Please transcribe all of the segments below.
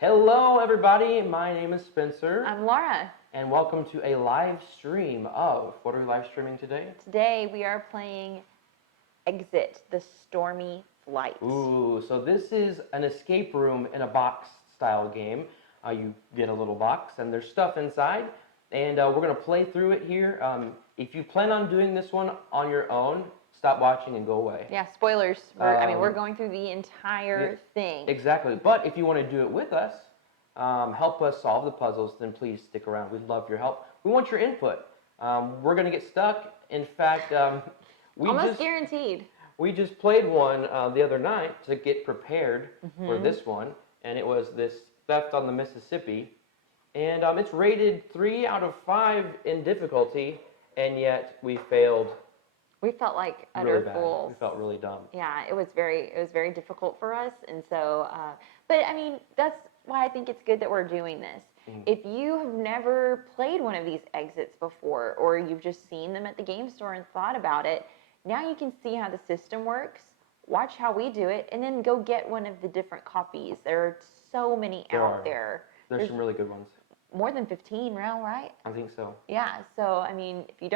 Hello, everybody. My name is Spencer. I'm Lara. And welcome to a live stream of, what are we live streaming today? Today we are playing Exit, the Stormy Flight. Ooh, so this is an escape room in a box style game. You get a little box and there's stuff inside. And we're going to play through it here. If you plan on doing this one on your own, stop watching and go away. Yeah, spoilers. We're going through the entire thing. Exactly. But if you want to do it with us, help us solve the puzzles, then please stick around. We'd love your help. We want your input. We're going to get stuck. In fact, guaranteed. We just played one the other night to get prepared for this one, and it was this theft on the Mississippi. And it's rated 3 out of 5 in difficulty, and yet we failed. We felt like really utter fools. We felt really dumb. Yeah, it was very difficult for us, and so. But I mean, that's why I think it's good that we're doing this. If you have never played one of these exits before, or you've just seen them at the game store and thought about it, now you can see how the system works. Watch how we do it, and then go get one of the different copies. There are so many out there. There's some really good ones. More than 15 now, right? I think so. Yeah, so I mean, if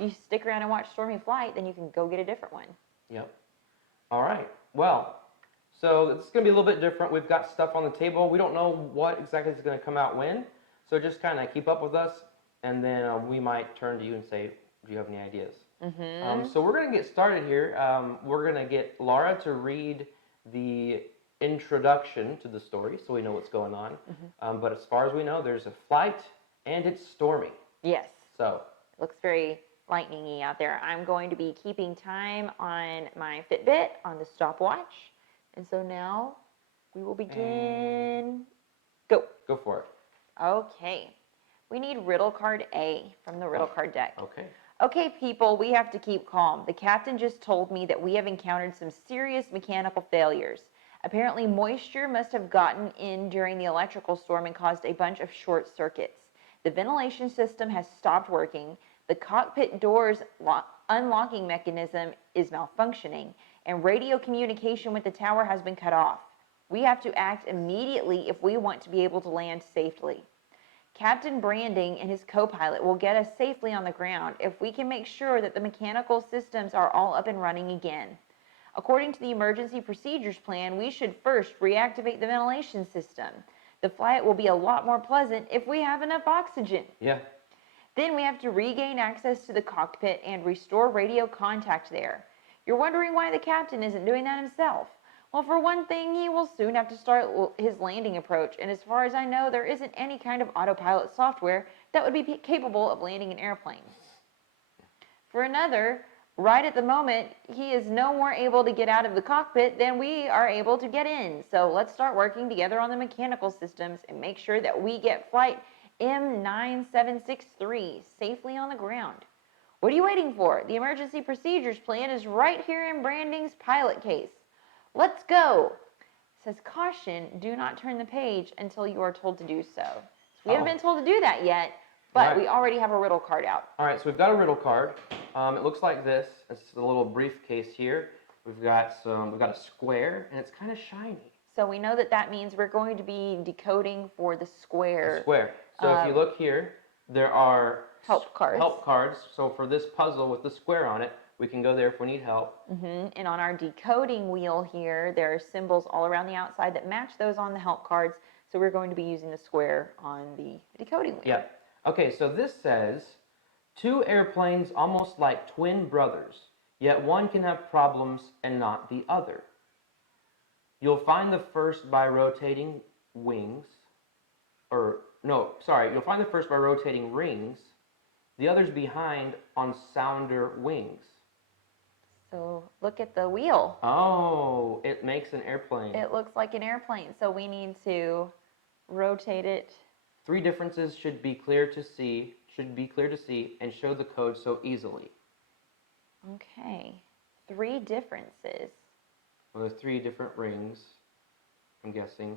you stick around and watch Stormy Flight, then you can go get a different one. Yep. All right. Well, so it's going to be a little bit different. We've got stuff on the table. We don't know what exactly is going to come out when, so just kind of keep up with us, and then we might turn to you and say, do you have any ideas? So we're going to get started here. We're going to get Lara to read the introduction to the story so we know what's going on. But as far as we know, there's a flight and it's stormy. Yes. So it looks very lightning-y out there. I'm going to be keeping time on my Fitbit on the stopwatch. And so now we will begin. Go. Go for it. Okay. We need Riddle card A from the Riddle card deck. Okay. Okay, people, we have to keep calm. The captain just told me that we have encountered some serious mechanical failures. Apparently, moisture must have gotten in during the electrical storm and caused a bunch of short circuits. The ventilation system has stopped working. The cockpit door's unlocking mechanism is malfunctioning, and radio communication with the tower has been cut off. We have to act immediately if we want to be able to land safely. Captain Branding and his co-pilot will get us safely on the ground if we can make sure that the mechanical systems are all up and running again. According to the emergency procedures plan, we should first reactivate the ventilation system. The flight will be a lot more pleasant if we have enough oxygen. Yeah. Then we have to regain access to the cockpit and restore radio contact there. You're wondering why the captain isn't doing that himself. Well, for one thing, he will soon have to start his landing approach, and as far as I know, there isn't any kind of autopilot software that would be capable of landing an airplane. For another, right at the moment, he is no more able to get out of the cockpit than we are able to get in. So let's start working together on the mechanical systems and make sure that we get flight M9763 safely on the ground. What are you waiting for? The emergency procedures plan is right here in Branding's pilot case. Let's go. It says, caution, do not turn the page until you are told to do so. We haven't been told to do that yet, but we already have a riddle card out. All right, so we've got a riddle card. It looks like this. It's a little briefcase here. We've got a square, and it's kind of shiny. So we know that means we're going to be decoding for the square. The square. So if you look here, there are help cards. Help cards. So for this puzzle with the square on it, we can go there if we need help. And on our decoding wheel here, there are symbols all around the outside that match those on the help cards. So we're going to be using the square on the decoding wheel. Yeah. Okay, so this says, 2 airplanes almost like twin brothers, yet one can have problems and not the other. You'll find the first by rotating wings, you'll find the first by rotating rings, the others behind on sounder wings. So look at the wheel. Oh, it makes an airplane. It looks like an airplane, so we need to rotate it. 3 differences should be clear to see, and show the code so easily. Okay, 3 differences. Well, there's 3 different rings, I'm guessing.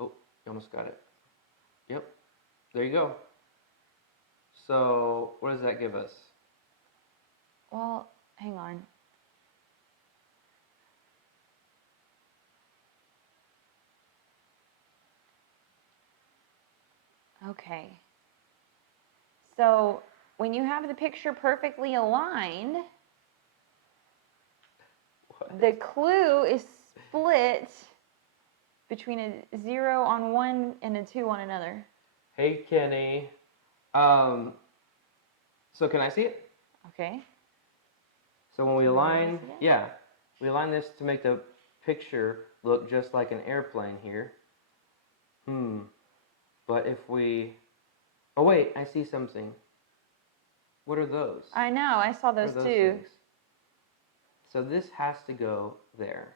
Oh, you almost got it. Yep, there you go. So, what does that give us? Well, hang on. Okay. So when you have the picture perfectly aligned, What? the clue is split between a 0 on one and a 2 on another. Hey, Kenny. So can I see it? Okay. So when we Can we align, see it? yeah, we align this to make the picture look just like an airplane here. But if we, oh wait, I see something. What are those? I know, I saw What are those those too. things? So this has to go there.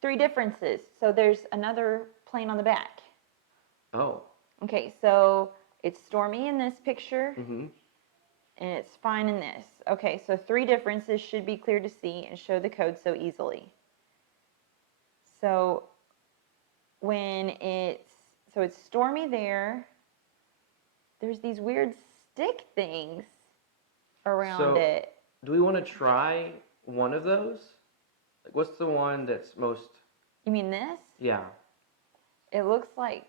3 differences. So there's another plane on the back. Oh. Okay, so it's Stormy in this picture, Mm-hmm. and it's fine in this. Okay, so 3 differences should be clear to see and show the code so easily. So when it's Stormy there, there's these weird stick things around it. Do we want to try one of those? Like, what's the one that's most? You mean this? Yeah. It looks like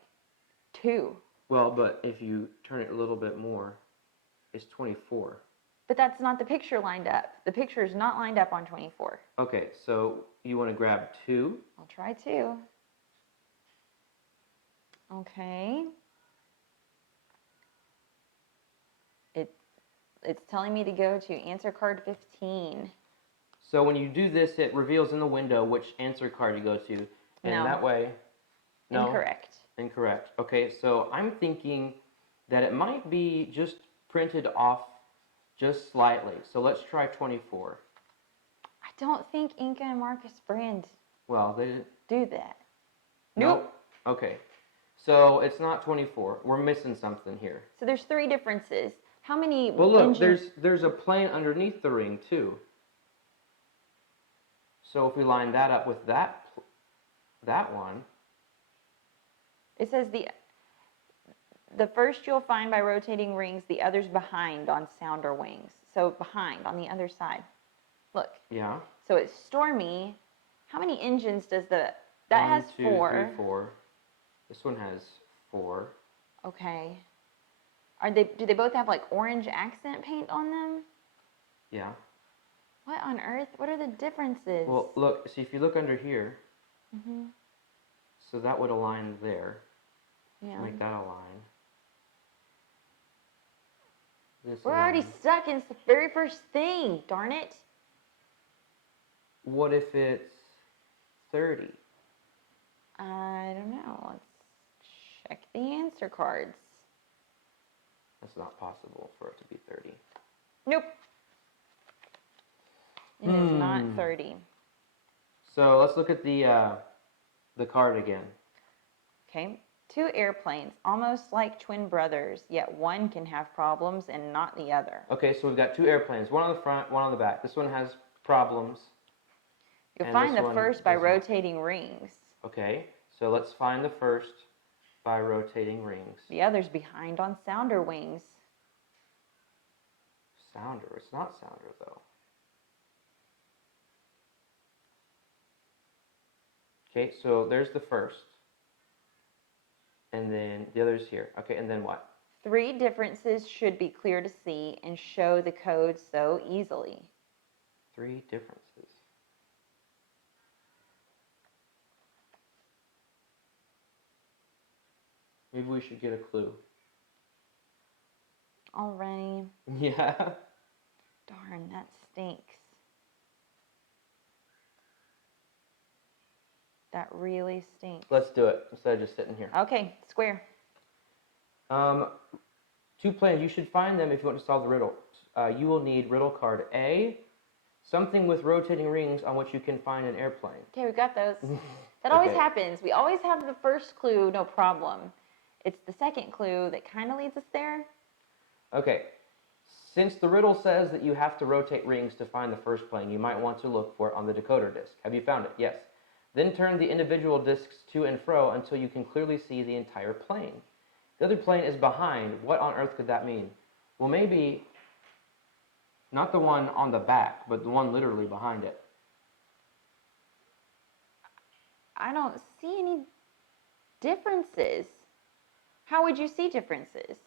2. Well, but if you turn it a little bit more, it's 24. But that's not the picture lined up. The picture is not lined up on 24. Okay, so you want to grab 2? I'll try 2. Okay. It's telling me to go to answer card 15. So when you do this, it reveals in the window which answer card you go to, and No. that way, no, Incorrect. incorrect. Okay, so I'm thinking that it might be just printed off just slightly. So let's try 24. I don't think Inca and Marcus Brand Well, they didn't. do that. Nope. Okay, so it's not 24. We're missing something here. So there's 3 differences. How many Well, look, engines? there's a plane underneath the ring too. So if we line that up with that one, It says the first you'll find by rotating rings, the others behind on sounder wings. So behind on the other side. Look. yeah. So it's Stormy. How many engines does that has 1, 2, 4. 3, 4. This one has 4. Okay. Do they both have like orange accent paint on them? Yeah. What on earth? What are the differences? Well, look. See, if you look under here, Mhm. so that would align there. Yeah. Make that align. This We're already align. stuck in the very first thing. Darn it. What if it's 30? I don't know. Let's check the answer cards. That's not possible for it to be 30. Nope. It is not 30. So let's look at the card again. Okay. 2 airplanes, almost like twin brothers, yet one can have problems and not the other. Okay, so we've got 2 airplanes, one on the front, one on the back. This one has problems. You'll And find this the one first by does not. rotating rings. Okay, so let's find the first by rotating rings. The other's behind on sounder wings. Sounder, it's not sounder though. Okay, so there's the first. And then the other's here. Okay, and then what? 3 differences should be clear to see and show the code so easily. 3 differences. Maybe we should get a clue. Already. Yeah. Darn, that stinks. That really stinks. Let's do it instead of just sitting here. Okay, square. 2 planes. You should find them if you want to solve the riddle. You will need riddle card A, something with rotating rings on which you can find an airplane. Okay, we got those. That always Okay. happens. We always have the first clue, no problem. It's the second clue that kind of leads us there. Okay. Since the riddle says that you have to rotate rings to find the first plane, you might want to look for it on the decoder disc. Have you found it? Yes. Then turn the individual discs to and fro until you can clearly see the entire plane. The other plane is behind. What on earth could that mean? Well, maybe not the one on the back, but the one literally behind it. I don't see any differences. How would you see differences?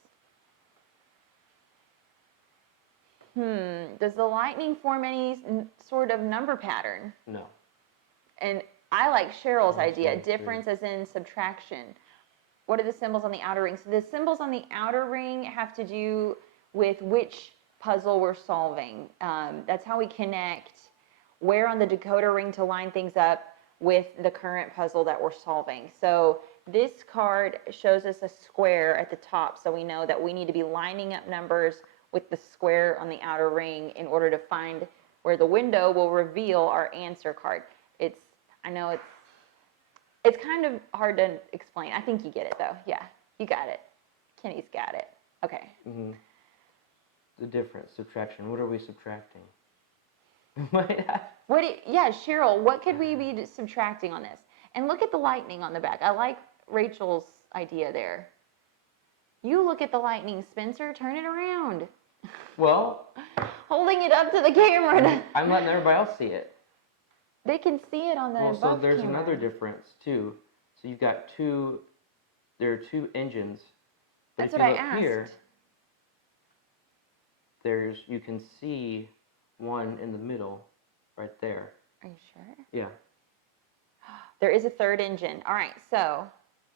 Does the lightning form any sort of number pattern? No. And I like Cheryl's 1, idea, 2, 3. difference as in subtraction. What are the symbols on the outer ring? So the symbols on the outer ring have to do with which puzzle we're solving. That's how we connect where on the decoder ring to line things up with the current puzzle that we're solving. So this card shows us a square at the top, so we know that we need to be lining up numbers with the square on the outer ring in order to find where the window will reveal our answer card. I know it's kind of hard to explain. I think you get it though. Yeah, you got it. Kenny's got it. Okay. Mm-hmm. The difference, subtraction. What are we subtracting? Yeah, Cheryl, what could we be subtracting on this? And look at the lightning on the back. I like Rachel's idea there. You look at the lightning, Spencer. Turn it around. Well, holding it up to the camera. I'm letting everybody else see it. They can see it on the Well, so there's camera. another difference too. So you've got there are two engines. That's if what you I look asked. here, you can see one in the middle, right there. Are you sure? Yeah. There is a third engine. All right, so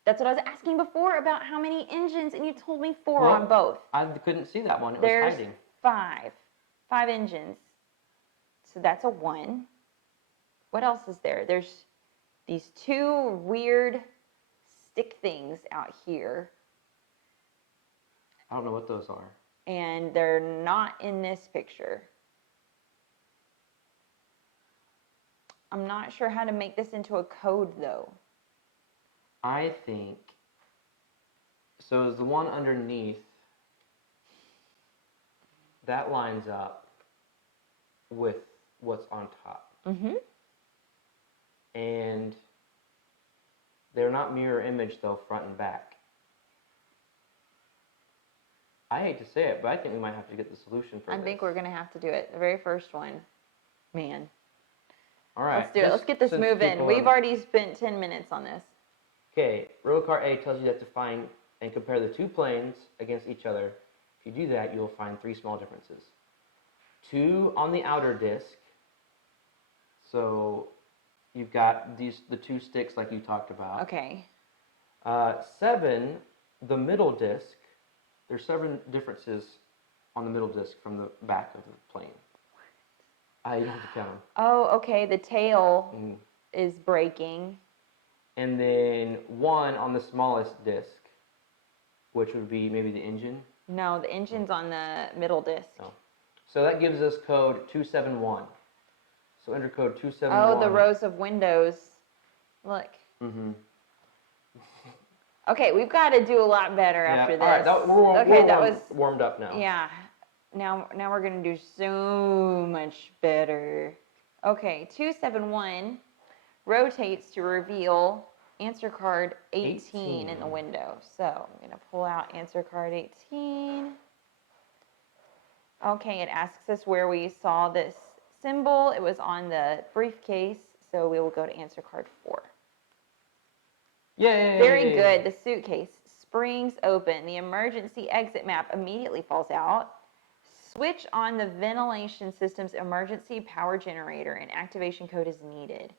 that's what I was asking before about how many engines, and you told me 4 on both. I couldn't see that one. It There's was hiding. 5 engines. So that's a 1. What else is there? There's these 2 weird stick things out here. I don't know what those are. And they're not in this picture. I'm not sure how to make this into a code though. I think, so is the one underneath, that lines up with what's on top. Mm-hmm. And they're not mirror image though, front and back. I hate to say it, but I think we might have to get the solution for this. I think we're going to have to do it. The very first one. Man. All right. Let's do it. Let's get this moving. We've already spent 10 minutes on this. Okay, row card A tells you that to find and compare the 2 planes against each other. If you do that, you'll find 3 small differences. 2 on the outer disk. So you've got the 2 sticks like you talked about. Okay. 7, the middle disk. There's 7 differences on the middle disk from the back of the plane. You don't have to count them. Oh, okay. The tail is breaking. And then 1 on the smallest disk, which would be maybe the engine. No, the engine's on the middle disk. Oh. So that gives us code 271. So enter code 271. Oh, the rows of windows. Look. Mm-hmm. Okay, we've got to do a lot better after this. All right, that was warmed up now. Yeah. Now we're going to do so much better. Okay, 271 rotates to reveal answer card 18 in the window. So I'm going to pull out answer card 18. Okay, it asks us where we saw this symbol. It was on the briefcase, so we will go to answer card 4. Yay! Very good. The suitcase springs open. The emergency exit map immediately falls out. Switch on the ventilation system's emergency power generator. An activation code is needed.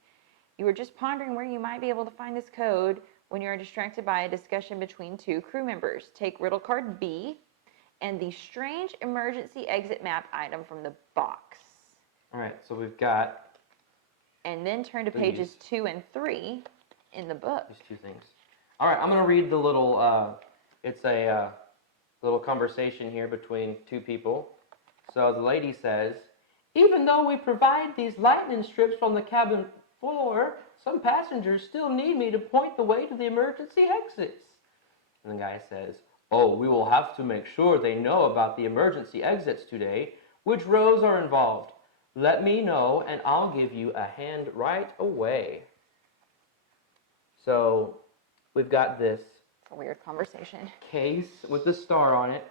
You were just pondering where you might be able to find this code when you are distracted by a discussion between 2 crew members. Take riddle card B and the strange emergency exit map item from the box. All right, so we've got... And then turn to pages 2 and 3 in the book. These 2 things. All right, I'm going to read the little... it's a little conversation here between 2 people. So the lady says, even though we provide these lightning strips from the cabin floor, some passengers still need me to point the way to the emergency exits. And the guy says, oh, we will have to make sure they know about the emergency exits today. Which rows are involved? Let me know and I'll give you a hand right away. So we've got this. It's a weird conversation. Case with the star on it.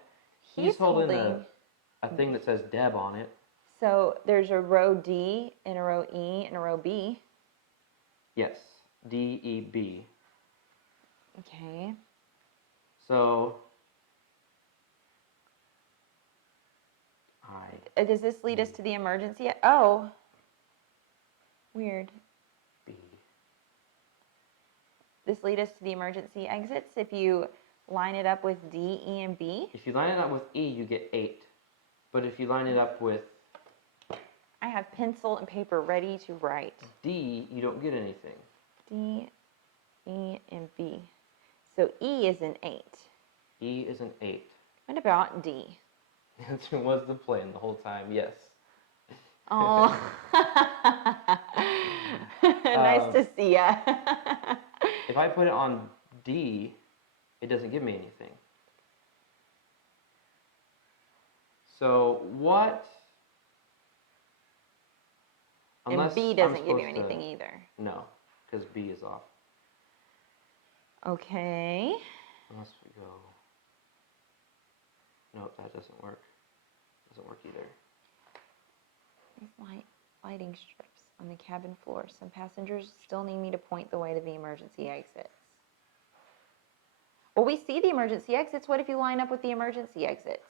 He's holding a thing that says Deb on it. So there's a row D and a row E and a row B. Yes, D-E-B. Okay. So Does this lead us to the emergency? Oh, weird. B. This leads us to the emergency exits if you line it up with D, E, and B. If you line it up with E, you get 8. But if you line it up with I have pencil and paper ready to write. D, you don't get anything. D, E, and B. So E is an 8. E is an 8. What about D? The answer was the plane the whole time, yes. Oh, nice to see ya. If I put it on D, it doesn't give me anything. So what? And B doesn't give you anything either. No, because B is off. Okay. Unless we go. Nope, that doesn't work. Doesn't work either. These lighting strips on the cabin floor. Some passengers still need me to point the way to the emergency exits. Well, we see the emergency exits. What if you line up with the emergency exits?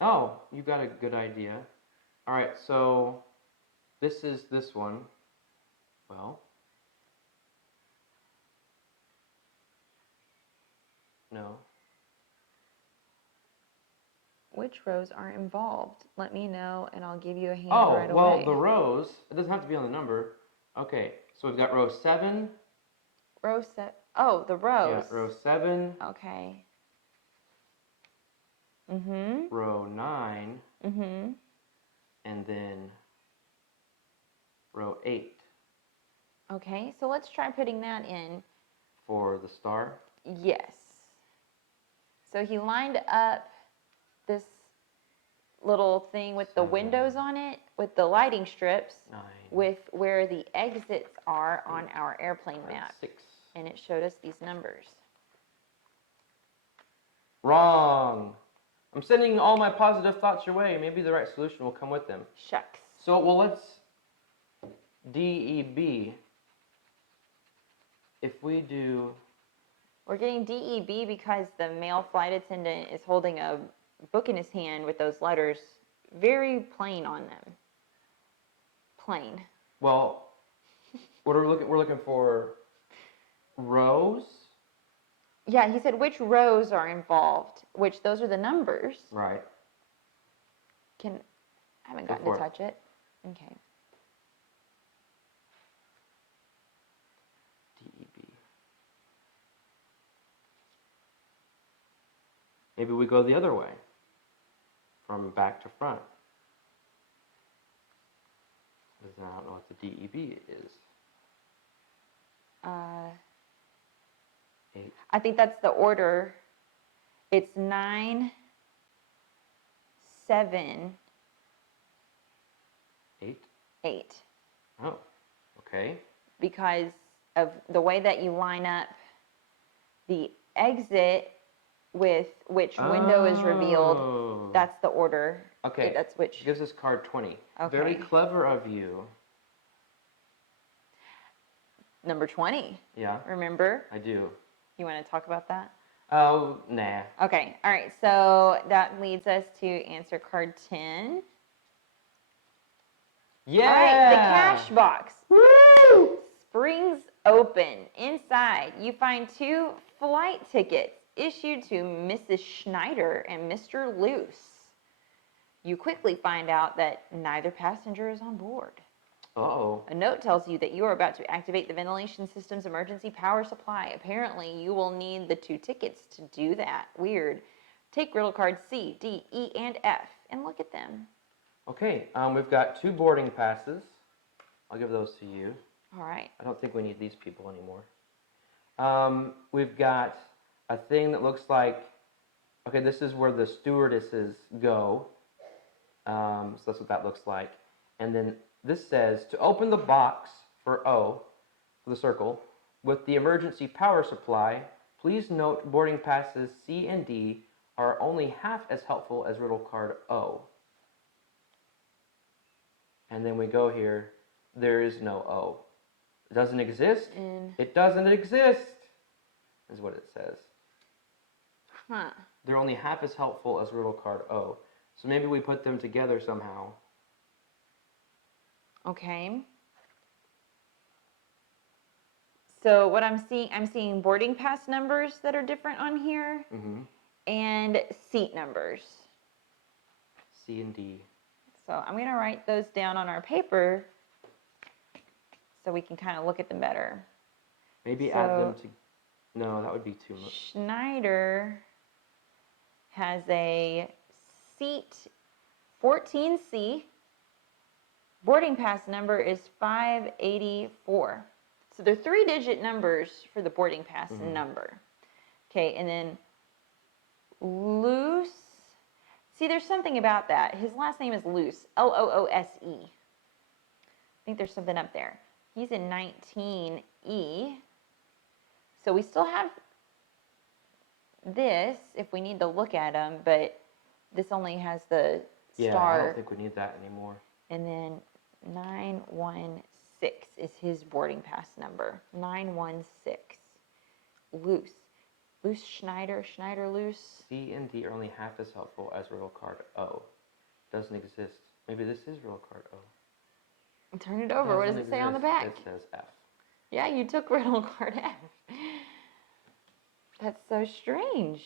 Oh, you got a good idea. All right, so this is this one. Well, no. Which rows are involved? Let me know, and I'll give you a hand Oh, right well, away. the rows, it doesn't have to be on the number. Okay, so we've got row 7. Row set. Oh, the rows. Yeah, row 7. Okay. Mm-hmm. Row 9. Mm-hmm. And then row 8 Okay, so let's try putting that in. for the star. Yes. So he lined up this little thing with the 7, windows on it, with the lighting strips, 9, with where the exits are on our airplane map. 6. And it showed us these numbers. Wrong. I'm sending all my positive thoughts your way. Maybe the right solution will come with them. Shucks. So, well, let's DEB. If we do, We're getting DEB because the male flight attendant is holding a book in his hand with those letters very plain on them. Plain. well, we're looking for rows. Yeah, he said which rows are involved, which those are the numbers. Right. I haven't Go gotten for to it. touch it. Okay. DEB. Maybe we go the other way, from back to front. Because I don't know what the DEB is. 8. I think that's the order. It's 9, 7, 8. 8. Oh, okay. Because of the way that you line up the exit with which window is revealed. Oh. That's the order. Okay. That's which. Gives us card 20. Okay. Very clever of you. Number 20. Yeah, Remember? I do. You want to talk about that? Oh, nah. Okay. All right. So that leads us to answer card 10. Yeah. All right. The cash box. Woo! Springs open. Inside, you find 2 flight tickets issued to Mrs. Schneider and Mr. Luce. You quickly find out that neither passenger is on board. Uh-oh. A note tells you that you are about to activate the ventilation system's emergency power supply. Apparently, you will need the 2 tickets to do that. Weird. Take riddle cards C, D, E, and F and look at them. Okay, we've got 2 boarding passes. I'll give those to you. All right. I don't think we need these people anymore. We've got a thing that looks like, okay, this is where the stewardesses go. So that's what that looks like. And then this says, to open the box for O, for the circle, with the emergency power supply, please note boarding passes C and D are only half as helpful as riddle card O. And then we go here, there is no O. It doesn't exist. And It doesn't exist. is what it says. Huh. They're only half as helpful as riddle card O. So maybe we put them together somehow. Okay. So what I'm seeing boarding pass numbers that are different on here, and seat numbers. C and D. So I'm going to write those down on our paper so we can kind of look at them better. Maybe add them to... No, that would be too much. Schneider has a seat 14C. Boarding pass number is 584. So they're 3-digit numbers for the boarding pass number. Okay, and then Loose. See, there's something about that. His last name is Loose, Loose. I think there's something up there. He's in 19E. So we still have this if we need to look at him, but this only has the Yeah, star. I don't think we need that anymore. And then 916 is his boarding pass number. 916. Loose. Loose Schneider, Schneider Loose. C and D are only half as helpful as riddle card O. Doesn't exist. Maybe this is riddle card O. Turn it over. What does it say on the back? It says F. Yeah, you took riddle card F. That's so strange.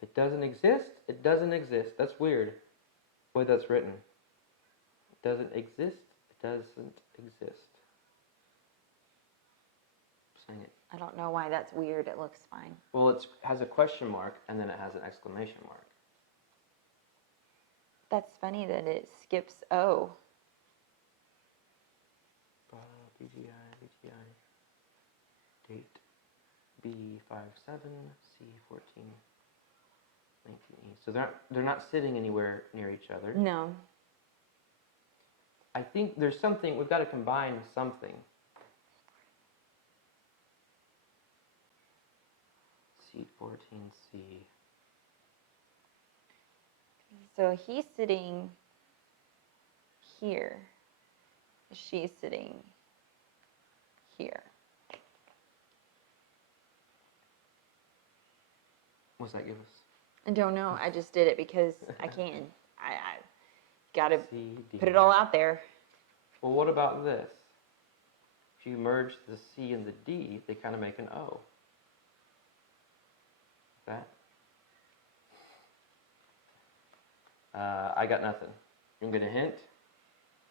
It doesn't exist. It doesn't exist. That's weird. The way that's written. It doesn't exist. It doesn't exist. Saying it. I don't know why that's weird. It looks fine. Well, it has a question mark and then it has an exclamation mark. That's funny that it skips O. BGI. Date B57, C14, 19E. So they're not sitting anywhere near each other. No. I think there's something, we've got to combine something. C14C. So he's sitting here. She's sitting here. What's that give us? I don't know. I just did it because I can. I gotta C, D. put it all out there. Well, what about this? If you merge the C and the D, they kind of make an O. That? I got nothing. You can get a hint?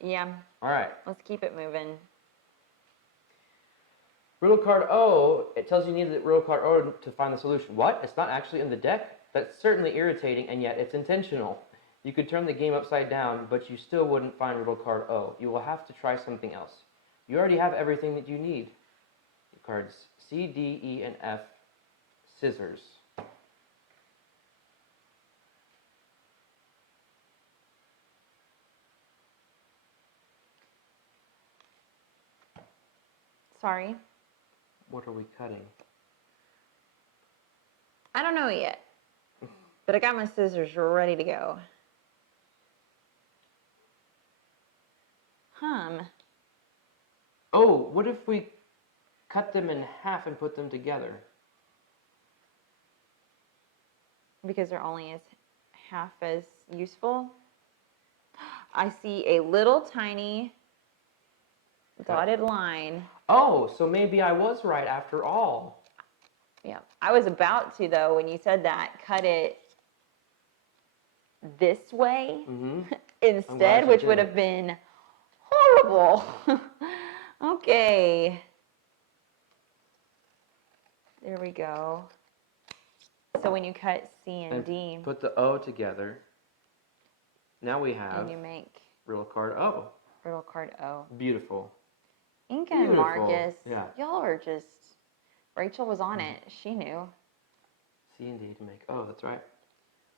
Yeah. All right. Let's keep it moving. Riddle card O, it tells you need the riddle card O to find the solution. What? It's not actually in the deck? That's certainly irritating, and yet it's intentional. You could turn the game upside down, but you still wouldn't find riddle card O. You will have to try something else. You already have everything that you need. Cards C, D, E, and F. Scissors. Sorry. What are we cutting? I don't know yet. But I got my scissors ready to go. Oh, what if we cut them in half and put them together? Because they're only as half as useful. I see a little tiny dotted line. Oh, so maybe I was right after all. Yeah, I was about to, though, when you said that, cut it this way instead, which would have been horrible. Okay. There we go. So when you cut C and D, put the O together, now we have and you make riddle card O. riddle card O. Beautiful. Inca and Marcus, Yeah. y'all are just, Rachel was on it. She knew. C and D to make. Oh, that's right.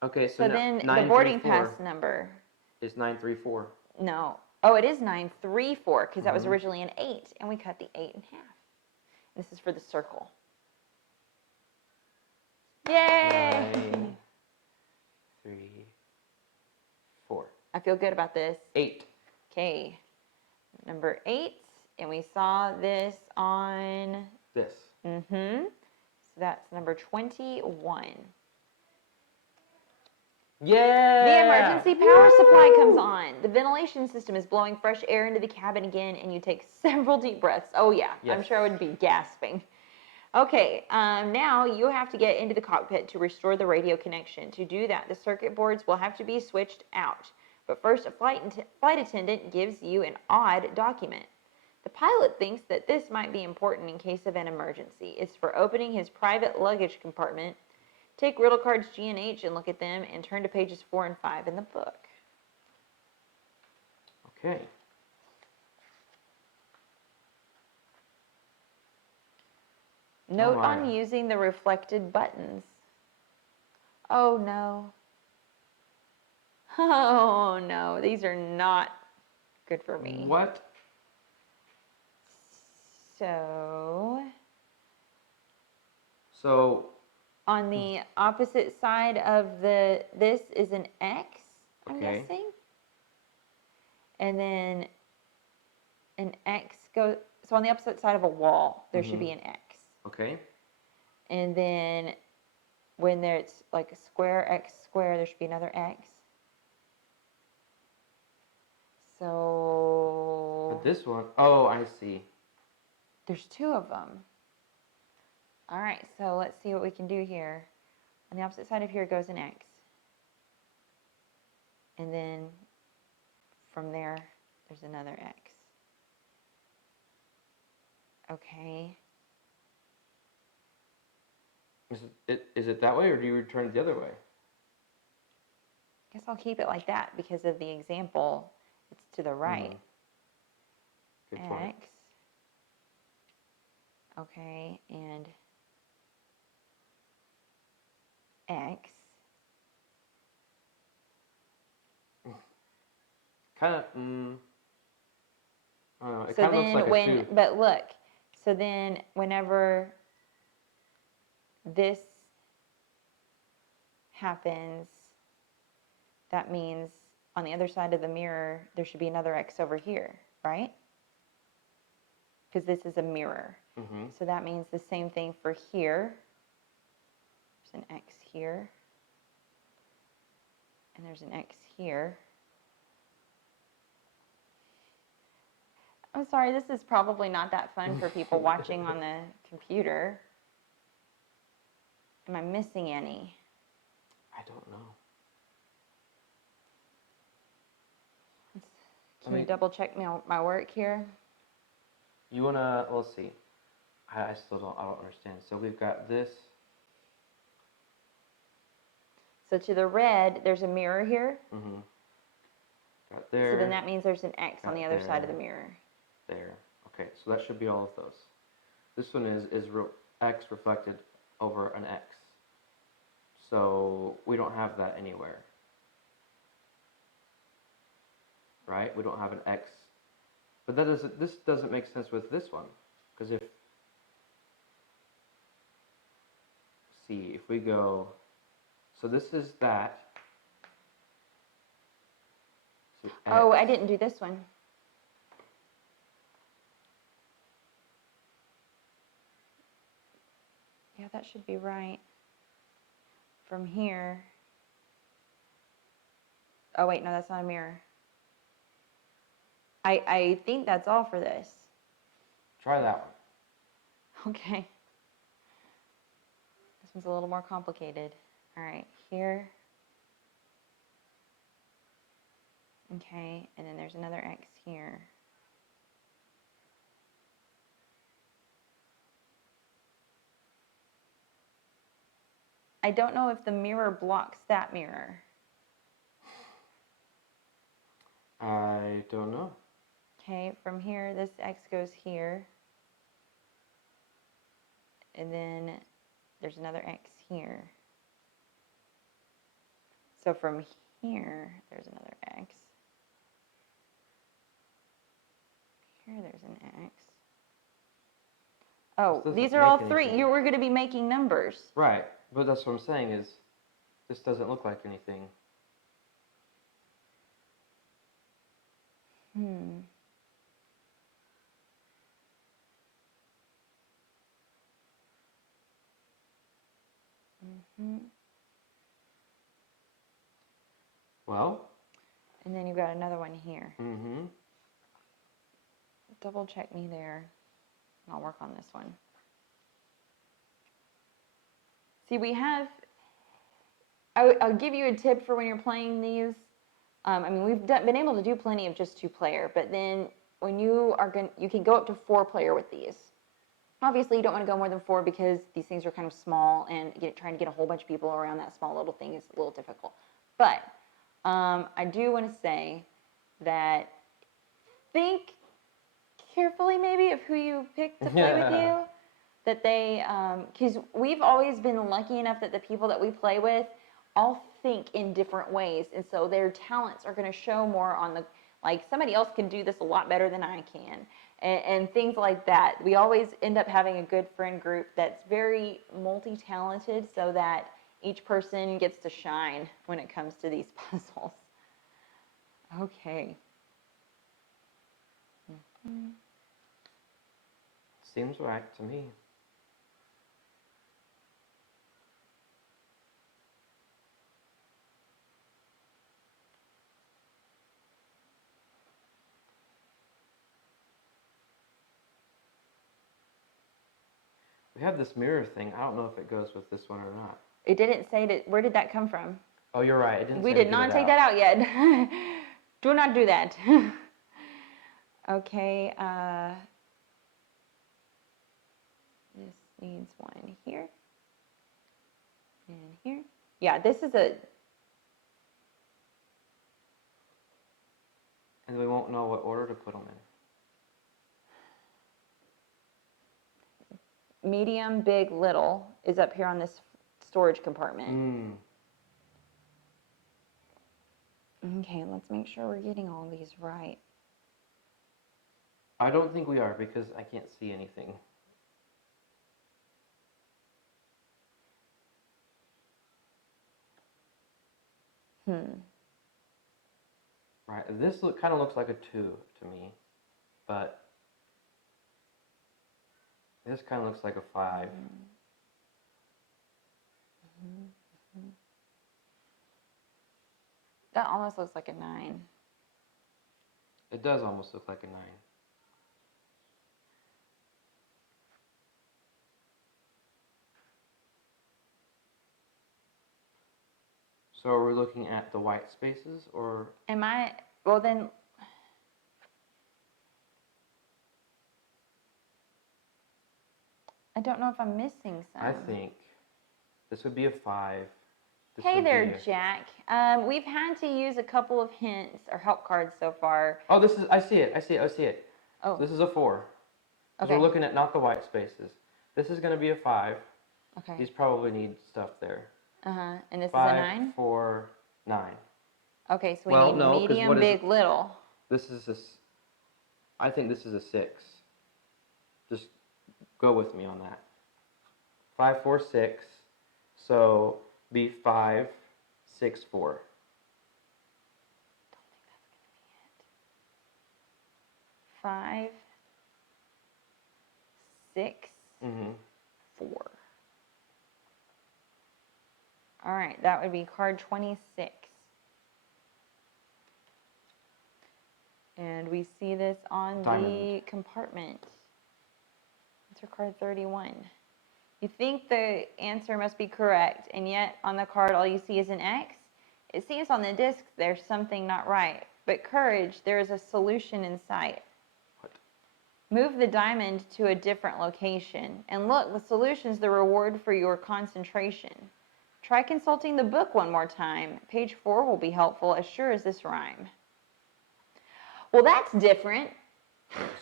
Okay, So then the boarding pass number is 934. No. Oh, it is 934 because that was originally an 8, and we cut the 8 in half. This is for the circle. Yay! 9, 3, 4. I feel good about this. 8. Okay. number 8, and we saw this on, This. so that's number 21. Yeah! The emergency power supply comes on. The ventilation system is blowing fresh air into the cabin again, and you take several deep breaths. Oh yeah, Yes. I'm sure I would be gasping. Okay, now you have to get into the cockpit to restore the radio connection. To do that, the circuit boards will have to be switched out. But first, a flight attendant gives you an odd document. The pilot thinks that this might be important in case of an emergency. It's for opening his private luggage compartment. Take Riddle cards G and H and look at them and turn to pages 4 and 5 in the book. Okay. Note Oh on using the reflected buttons. Oh no. Oh no, these are not good for me. What? So So on the opposite side of this is an X, I'm Okay. guessing. And then an X goes, so on the opposite side of a wall, there should be an X. Okay. And then when there's like a square, X square, there should be another X. So But this one, oh, I see. there's 2 of them. All right, so let's see what we can do here. On the opposite side of here goes an X. And then from there, there's another X. Okay. Is it that way, or do you return it the other way? Guess I'll keep it like that because of the example. It's to the right. Good point. X. Okay, and X. Kind of, I don't know. It So kind of then looks like a 2. but look, so then whenever this happens, that means on the other side of the mirror, there should be another X over here, right? Because this is a mirror. So that means the same thing for here. There's an X here. And there's an X here. I'm sorry, this is probably not that fun for people watching on the computer. Am I missing any? I don't know. Can we double check my work here? You wanna? Let's see. I don't understand. So we've got this. So to the red, there's a mirror here. Got there. So then that means there's an X on the other side of the there. mirror. There. Okay, so that should be all of those. This one is X reflected over an X. So we don't have that anywhere. Right? We don't have an X. But this doesn't make sense with this one. Because if we go, so this is that. So Oh, X. I didn't do this one. Yeah, that should be right. From here. Oh, wait, no, that's not a mirror. I think that's all for this. Try that one. Okay. This one's a little more complicated. All right, here. Okay, and then there's another X here. I don't know if the mirror blocks that mirror. I don't know. Okay, from here, this X goes here. And then there's another X here. So from here, there's another X. Here, there's an X. Oh, This these doesn't are all make 3. anything. You were going to be making numbers. Right, but that's what I'm saying is, this doesn't look like anything. Well. And then you've got another one here. Mm-hmm. Double check me there. I'll work on this one. See, we have, I'll give you a tip for when you're playing these. I mean, we've been able to do plenty of just 2-player, but then when you can go up to 4-player with these. Obviously, you don't want to go more than 4 because these things are kind of small, and trying to get a whole bunch of people around that small little thing is a little difficult. But I do want to say that think carefully maybe of who you pick to play with you. That they, because we've always been lucky enough that the people that we play with all think in different ways, and so their talents are going to show more on the, like somebody else can do this a lot better than I can, and things like that. We always end up having a good friend group that's very multi-talented, so that each person gets to shine when it comes to these puzzles. Okay. Seems right to me. We have this mirror thing. I don't know if it goes with this one or not. It didn't say that. Where did that come from? Oh, you're right. It didn't We say did not take that out yet. Do not do that. Okay. This needs one here. And here. Yeah, this is a... And we won't know what order to put them in. Medium, big, little is up here on this storage compartment. Okay, let's make sure we're getting all these right. I don't think we are because I can't see anything. Right, this kind of looks like a 2 to me, but this kind of looks like a 5. That almost looks like a 9. It does almost look like a 9. So are we looking at the white spaces, or? Am I, well then, I don't know if I'm missing some. I think this would be a 5. This Hey would there, be Jack. We've had to use a couple of hints or help cards so far. Oh, this is, I see it. Oh. This is a 4. Okay. We're looking at not the white spaces. This is going to be a 5. Okay. These probably need stuff there. And this 5, is a 9? 4, 9. Okay, so we need medium, big, little. This is I think this is a 6. Just go with me on that. 5, 4, 6. So be 5, 6, 4. Don't think that's gonna be it. 5, 6, 4. All right, that would be card 26. And we see this on the compartment. Answer card 31. You think the answer must be correct, and yet on the card all you see is an X? It seems on the disc there's something not right, but courage, there is a solution in sight. What? Move the diamond to a different location, and look, the solution's the reward for your concentration. Try consulting the book one more time. Page 4 will be helpful, as sure as this rhyme. Well, that's different.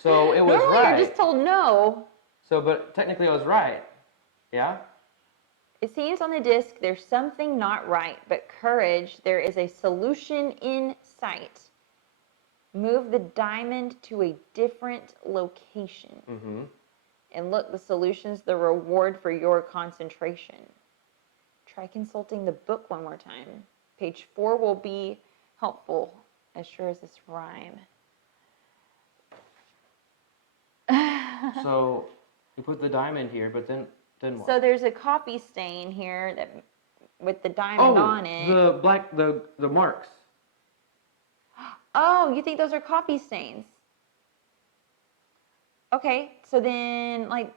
So it was Normally right. you're just told no. So, but technically I was right. Yeah? It seems on the disc there's something not right, but courage, there is a solution in sight. Move the diamond to a different location. And look, the solution's the reward for your concentration. Try consulting the book one more time. Page 4 will be helpful, as sure as this rhyme. So you put the diamond here, but then Then what? So there's a coffee stain here that with the diamond on it. The black, the marks. Oh, you think those are coffee stains? Okay, so then like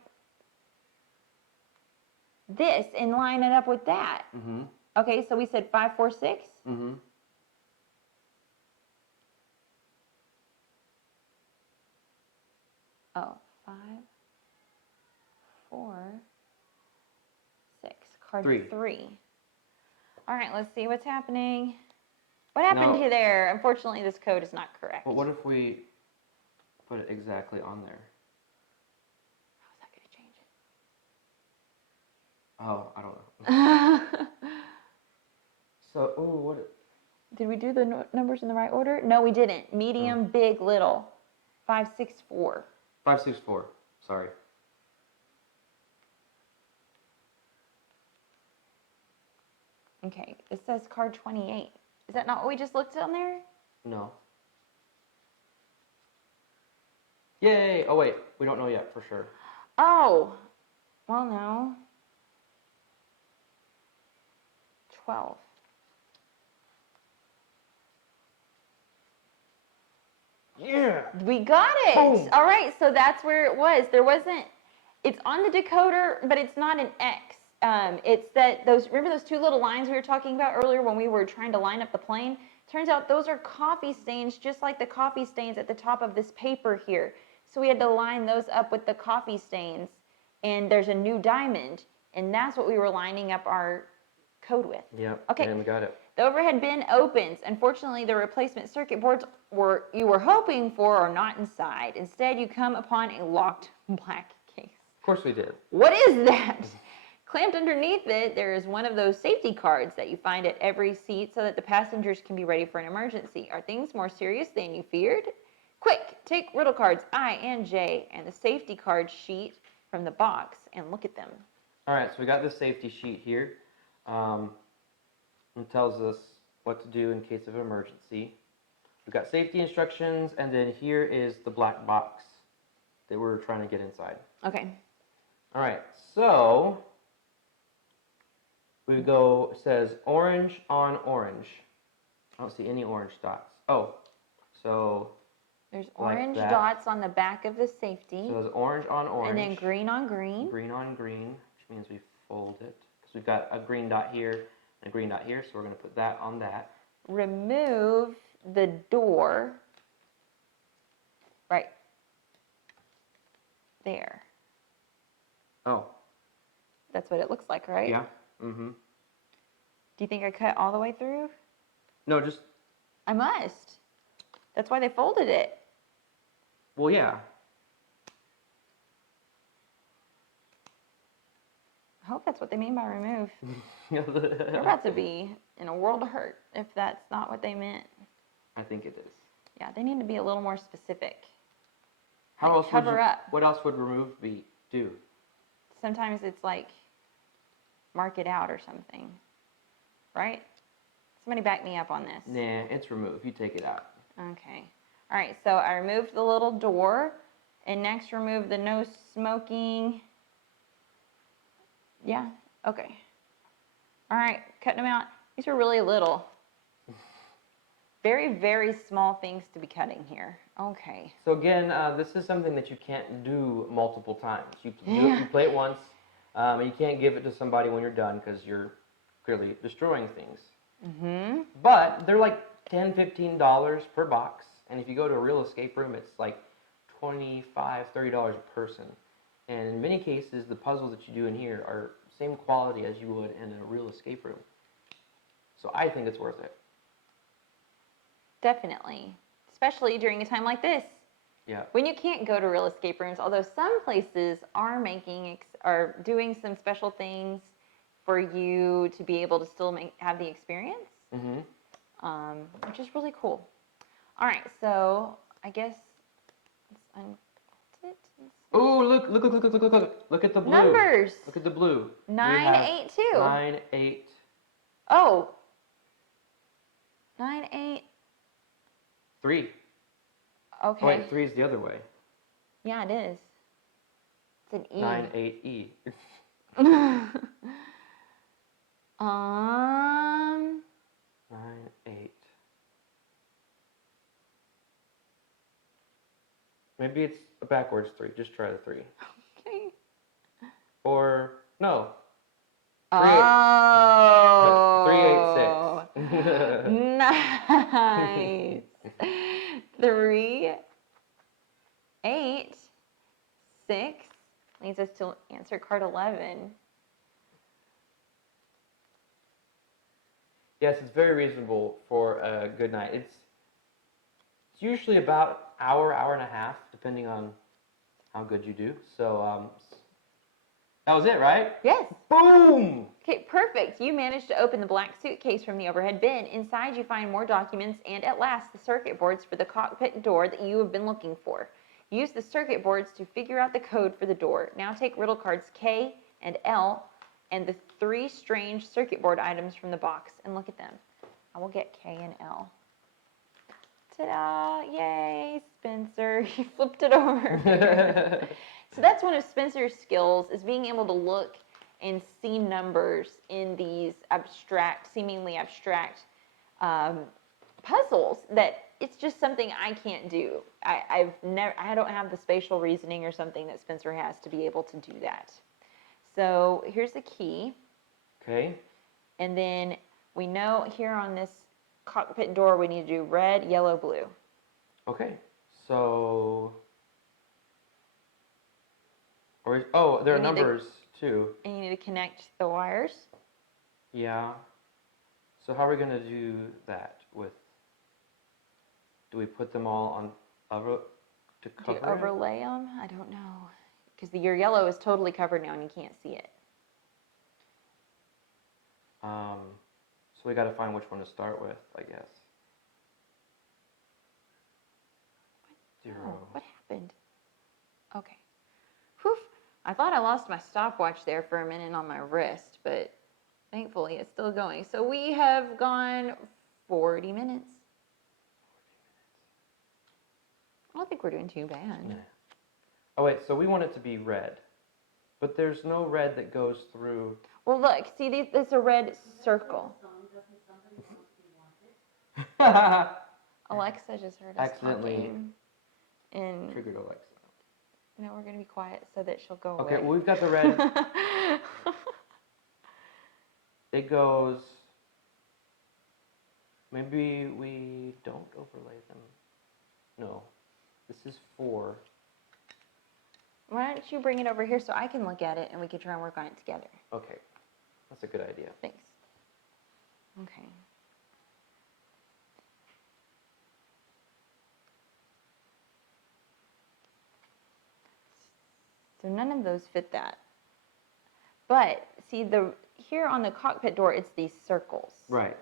this and line it up with that. Mm-hmm. Okay, so we said 5, 4, 6. Mm-hmm. Oh, 5, 4, 6. Card 3. All right, let's see what's happening. What happened No. there? Unfortunately, this code is not correct. But what if we put it exactly on there? How's that going to change it? Oh, I don't know. So, what? Did we do the numbers in the right order? No, we didn't. Medium, big, little. 5, 6, 4. 5, 6, 4. Sorry. Okay, it says card 28. Is that not what we just looked on there? No. Yay! Oh wait, we don't know yet for sure. Oh, well, no. 12. Yeah. We got it. Boom. All right, so that's where it was. There wasn't. It's on the decoder, but it's not an X. It's that remember those 2 little lines we were talking about earlier when we were trying to line up the plane? Turns out those are coffee stains, just like the coffee stains at the top of this paper here. So we had to line those up with the coffee stains, and there's a new diamond, and that's what we were lining up our code with. Yep. Okay. And we got it. The overhead bin opens. Unfortunately, the replacement circuit boards you were hoping for are not inside. Instead, you come upon a locked black case. Of course we did. What is that? Clamped underneath it, there is one of those safety cards that you find at every seat so that the passengers can be ready for an emergency. Are things more serious than you feared? Quick, take Riddle cards I and J and the safety card sheet from the box and look at them. All right, so we got the safety sheet here. It tells us what to do in case of an emergency. We've got safety instructions, and then here is the black box that we're trying to get inside. Okay. All right, so we go, it says orange on orange. I don't see any orange dots. Oh, so there's like orange that. Dots on the back of the safety. So there's orange on orange. And then green on green. Green on green, which means we fold it. Because we've got a green dot here and a green dot here, so we're going to put that on that. Remove the door right there. Oh. That's what it looks like, right? Yeah. Mm-hmm. Do you think I cut all the way through? No, just... I must. That's why they folded it. Well, yeah. I hope that's what they mean by remove. They're I about to be in a world of hurt if that's not what they meant. think it is. Yeah, they need to be a little more specific. How Like, else cover would up. What else would remove do? Sometimes it's like mark it out or something, right? Somebody back me up on this. Nah, it's remove. You take it out. Okay. All right, so I removed the little door, and next remove the no smoking. Yeah, okay. All right, cutting them out. These are really little. Very, very small things to be cutting here. Okay. So again, this is something that you can't do multiple times. You can do it, you play it once, and you can't give it to somebody when you're done because you're clearly destroying things. Mm-hmm. But they're like $10, $15 per box, and if you go to a real escape room, it's like $25, $30 a person. And in many cases, the puzzles that you do in here are same quality as you would in a real escape room. So I think it's worth it. Definitely. Especially during a time like this. Yeah. When you can't go to real escape rooms, although some places are are doing some special things for you to be able to still have the experience, which is really cool. All right, so I guess let's unbolt it. Oh, look at the blue. Numbers. Look at the blue. 982. 9, 8. Oh. 9, 8. 3. Okay. Oh, wait, 3 is the other way. Yeah, it is. It's an E. 9, 8, E. Um, 9, 8. Maybe it's a backwards 3. Just try the 3. okay. Or, no. 3, 8. Oh. 3, 8, 6. Nice. 3, 8, 6 leads us to answer card 11. Yes, it's very reasonable for a good night. It's usually about hour, hour and a half, depending on how good you do. So that was it, right? Yes. Boom! Okay, perfect. You managed to open the black suitcase from the overhead bin. Inside, you find more documents and, at last, the circuit boards for the cockpit door that you have been looking for. Use the circuit boards to figure out the code for the door. Now take riddle cards K and L and the 3 strange circuit board items from the box and look at them. I will get K and L. Ta-da! Yay, Spencer. You flipped it over. So that's one of Spencer's skills, is being able to look and see numbers in these seemingly abstract puzzles that it's just something I can't do. I don't have the spatial reasoning or something that Spencer has to be able to do that. So here's the key. Okay. And then we know here on this cockpit door we need to do red, yellow, blue. Okay. So, there are numbers too. And you need to connect the wires. Yeah. So how are we going to do that do we put them all on to cover Do you overlay them? I don't know. Because your yellow is totally covered now and you can't see it. So we got to find which one to start with, I guess. 0. Oh, what happened? Okay. Whew. I thought I lost my stopwatch there for a minute on my wrist, but thankfully it's still going. So we have gone 40 minutes. I don't think we're doing too bad. Yeah. Oh wait, so we want it to be red, but there's no red that goes through. Well, look, see, this is a red circle. Alexa just heard us Accidentally talking. And triggered Alexa. no, we're going to be quiet so that she'll go Okay, away. well, we've got the red. It goes. Maybe we don't overlay them. No, this is 4. Why don't you bring it over here so I can look at it and we can try and work on it together? Okay, that's a good idea. Thanks. Okay. So none of those fit that. But see, here on the cockpit door, it's these circles. Right.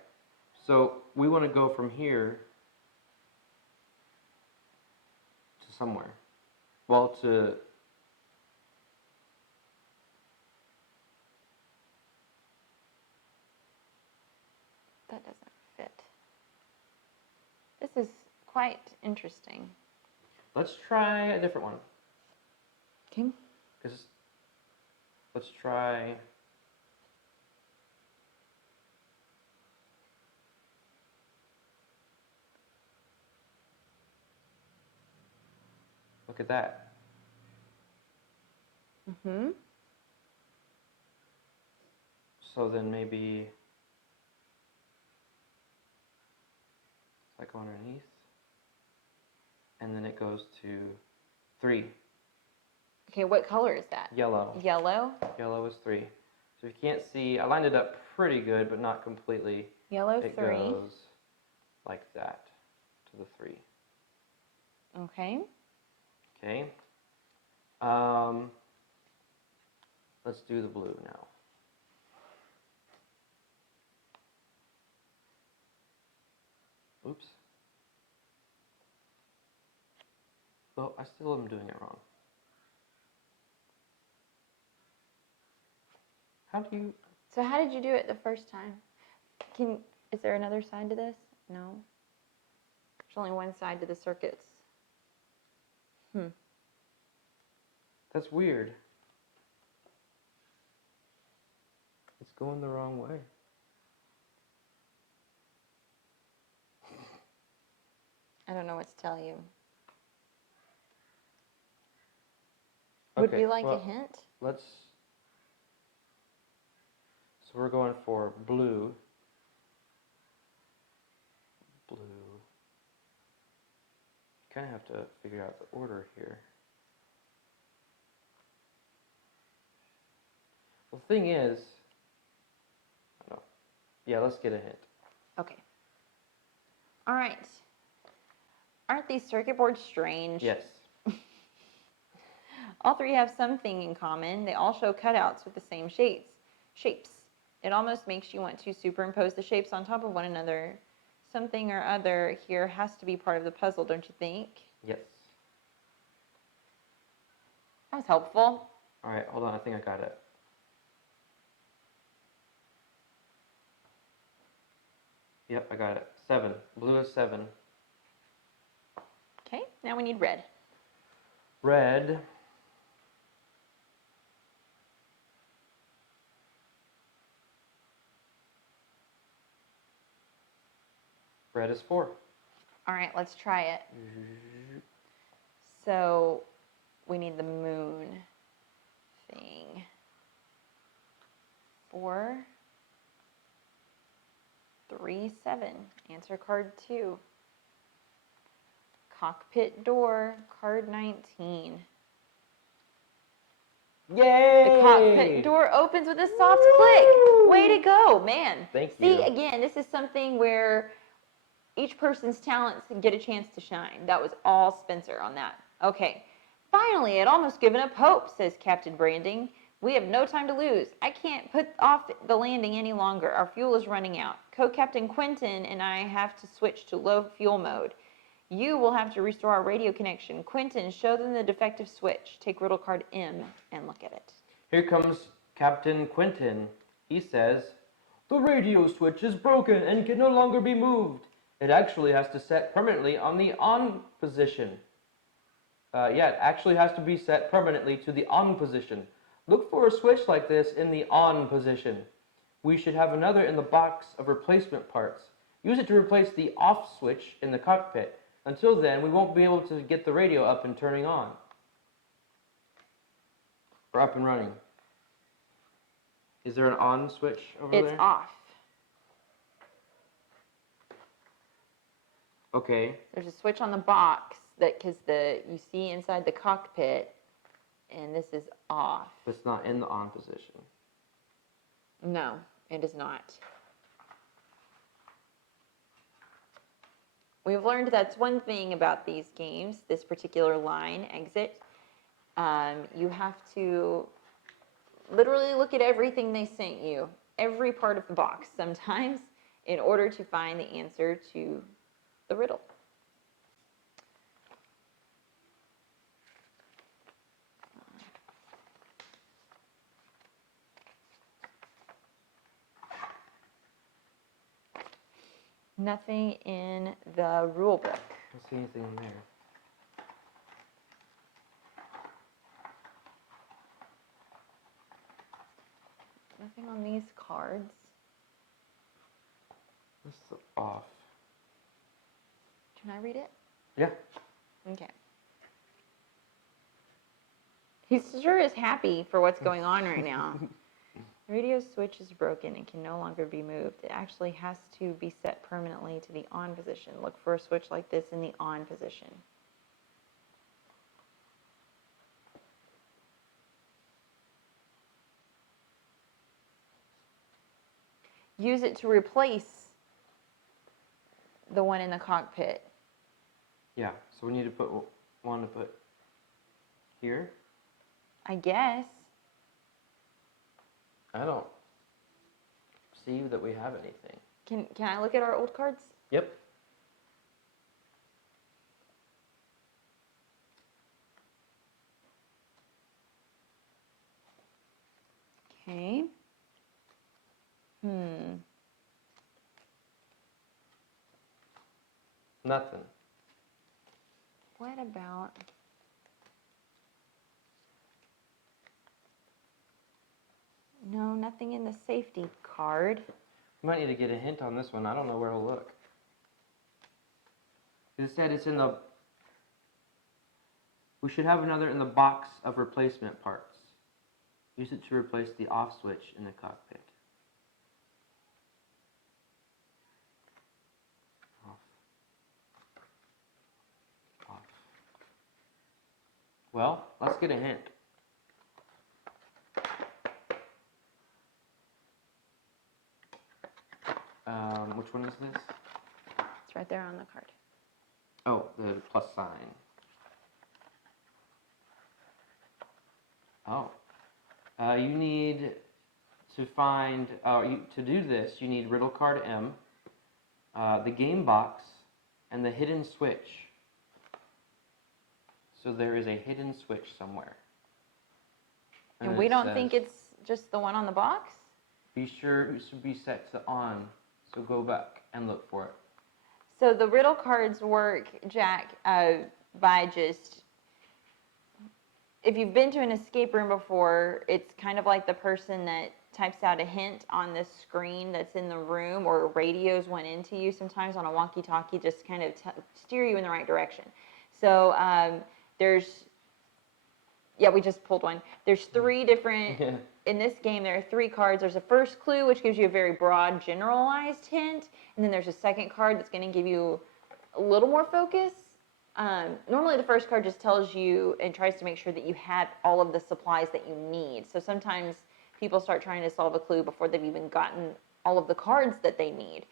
So we want to go from here to somewhere. Well, to That doesn't fit. This is quite interesting. let's try a different one. Okay. Because let's try. Look at that. Mm-hmm. So then maybe like underneath, and then it goes to 3. Okay, what color is that? Yellow. Yellow. Yellow is 3. So if you can't see, I lined it up pretty good, but not completely. Yellow, It 3. goes like that to the 3. Okay. Okay. Let's do the blue now. Oops. Well, I still am doing it wrong. How do you... So how did you do it the first time? Is there another side to this? No. There's only one side to the circuits. That's weird. going the wrong way. I don't know what to tell you. Would Okay, you like well, a hint? let's. So we're going for blue. Blue. Kind of have to figure out the order here. Well, the thing is, I don't know. Yeah, let's get a hint. Okay. All right. Aren't these circuit boards strange? Yes. All three have something in common. They all show cutouts with the same shapes. It almost makes you want to superimpose the shapes on top of one another. Something or other here has to be part of the puzzle, don't you think? Yes. That was helpful. All right, hold on. I think I got it. Yep, I got it. 7. Blue is 7. Okay, now we need red. Red. Red is 4. All right, let's try it. So we need the moon thing. 4, 3, 7. Answer card 2. Cockpit door, card 19. Yay! The cockpit door opens with a soft click. Way to go, man. Thank See, you. again, this is something where each person's talents get a chance to shine. That was all Spencer on that. Okay. Finally, I'd almost given up hope, says Captain Branding. We have no time to lose. I can't put off the landing any longer. Our fuel is running out. Co-Captain Quentin and I have to switch to low fuel mode. You will have to restore our radio connection. Quentin, show them the defective switch. Take riddle card M and look at it. Here comes Captain Quentin. He says, the radio switch is broken and can no longer be moved. It actually has to set permanently on the on position. It actually has to be set permanently to the on position. Look for a switch like this in the on position. We should have another in the box of replacement parts. Use it to replace the off switch in the cockpit. Until then, we won't be able to get the radio up and turning on. Or up and running. Is there an on switch over there? It's off. Okay. There's a switch on the box that because you see inside the cockpit, and this is off. It's not in the on position. No, it is not. We've learned that's one thing about these games, this particular line, exit. You have to literally look at everything they sent you, every part of the box sometimes, in order to find the answer to the riddle. Nothing in the rule book. I don't see anything in there. Nothing on these cards. This is off. Can I read it? Yeah. Okay. He sure is happy for what's going on right now. The radio switch is broken and can no longer be moved. It actually has to be set permanently to the on position. Look for a switch like this in the on position. Use it to replace the one in the cockpit. Yeah, so we need to put one to put here. I guess. I don't see that we have anything. Can I look at our old cards? Yep. Okay. Nothing. What about... No, nothing in the safety card. We might need to get a hint on this one. I don't know where to look. It said it's in the... We should have another in the box of replacement parts. Use it to replace the off switch in the cockpit. Off. Off. Well, let's get a hint. Which one is this? It's right there on the card. Oh, the plus sign. Oh. You need to find, to do this, you need Riddle card M, the game box, and the hidden switch. So there is a hidden switch somewhere. And we don't think it's just the one on the box? Be sure it should be set to on, so go back and look for it. So the riddle cards work, Jack, by just, if you've been to an escape room before, it's kind of like the person that types out a hint on the screen that's in the room, or radios went into you sometimes on a walkie-talkie, just kind of steer you in the right direction. So we just pulled one. There's 3 different, in this game there are 3 cards. There's a first clue, which gives you a very broad, generalized hint, and then there's a second card that's going to give you a little more focus. Normally the first card just tells you and tries to make sure that you have all of the supplies that you need. So sometimes people start trying to solve a clue before they've even gotten all of the cards that they need,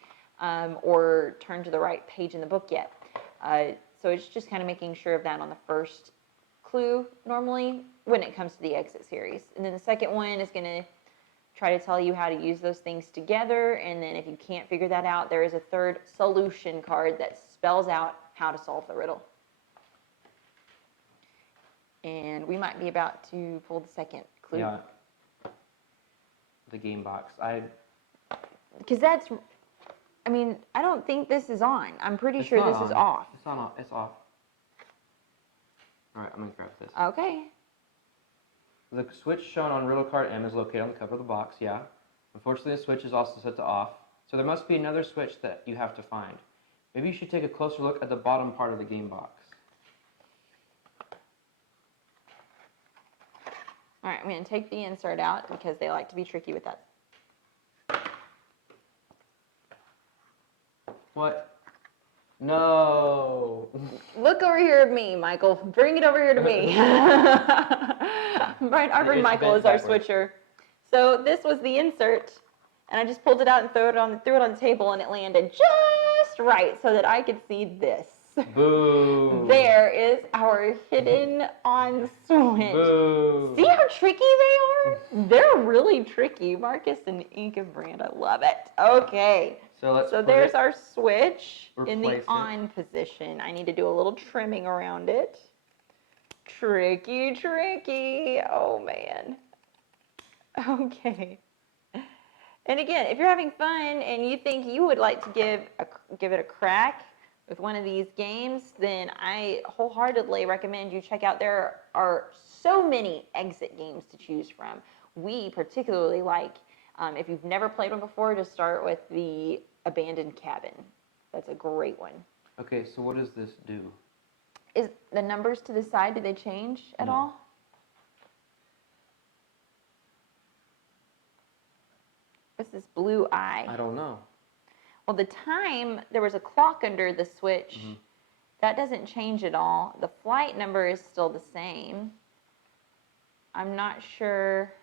or turn to the right page in the book yet. So it's just kind of making sure of that on the first clue normally when it comes to the exit series. And then the second one is going to try to tell you how to use those things together. And then if you can't figure that out, there is a third solution card that spells out how to solve the riddle. And we might be about to pull the second clue. Yeah. The game box. Because that's, I mean, I don't think this is on. I'm pretty sure this is off. It's on. It's off. All right, I'm going to grab this. Okay. The switch shown on Riddle card M is located on the cover of the box, yeah. Unfortunately, the switch is also set to off, so there must be another switch that you have to find. Maybe you should take a closer look at the bottom part of the game box. All right, I'm going to take the insert out because they like to be tricky with that. What? No. Look over here at me, Michael. Bring it over here to me. Our friend Michael is our switcher. So this was the insert, and I just pulled it out and threw it on the table, and it landed just right so that I could see this. Boo. There is our hidden on switch. Boo. See how tricky they are? They're really tricky. Marcus and Ink and Brand, I love it. Okay. So there's our switch in the on position. I need to do a little trimming around it. Tricky, tricky. Oh, man. Okay. And again, if you're having fun and you think you would like to give it a crack with one of these games, then I wholeheartedly recommend you check out. There are so many exit games to choose from. We particularly like, if you've never played one before, just start with the Abandoned Cabin. That's a great one. Okay, so what does this do? Is the numbers to the side, do they change at all? What's this blue eye? I don't know. Well, the time, there was a clock under the switch. Mm-hmm. That doesn't change at all. The flight number is still the same. I'm not sure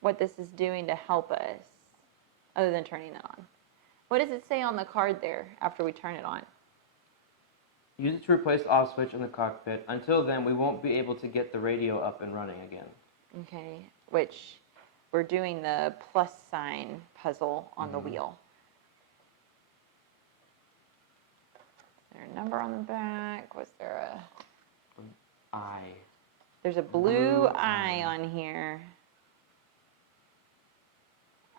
what this is doing to help us, other than turning that on. What does it say on the card there after we turn it on? Use it to replace the off switch in the cockpit. Until then, we won't be able to get the radio up and running again. Okay, which we're doing the plus sign puzzle on the wheel. Is there a number on the back? Was there an eye? There's a blue eye on here.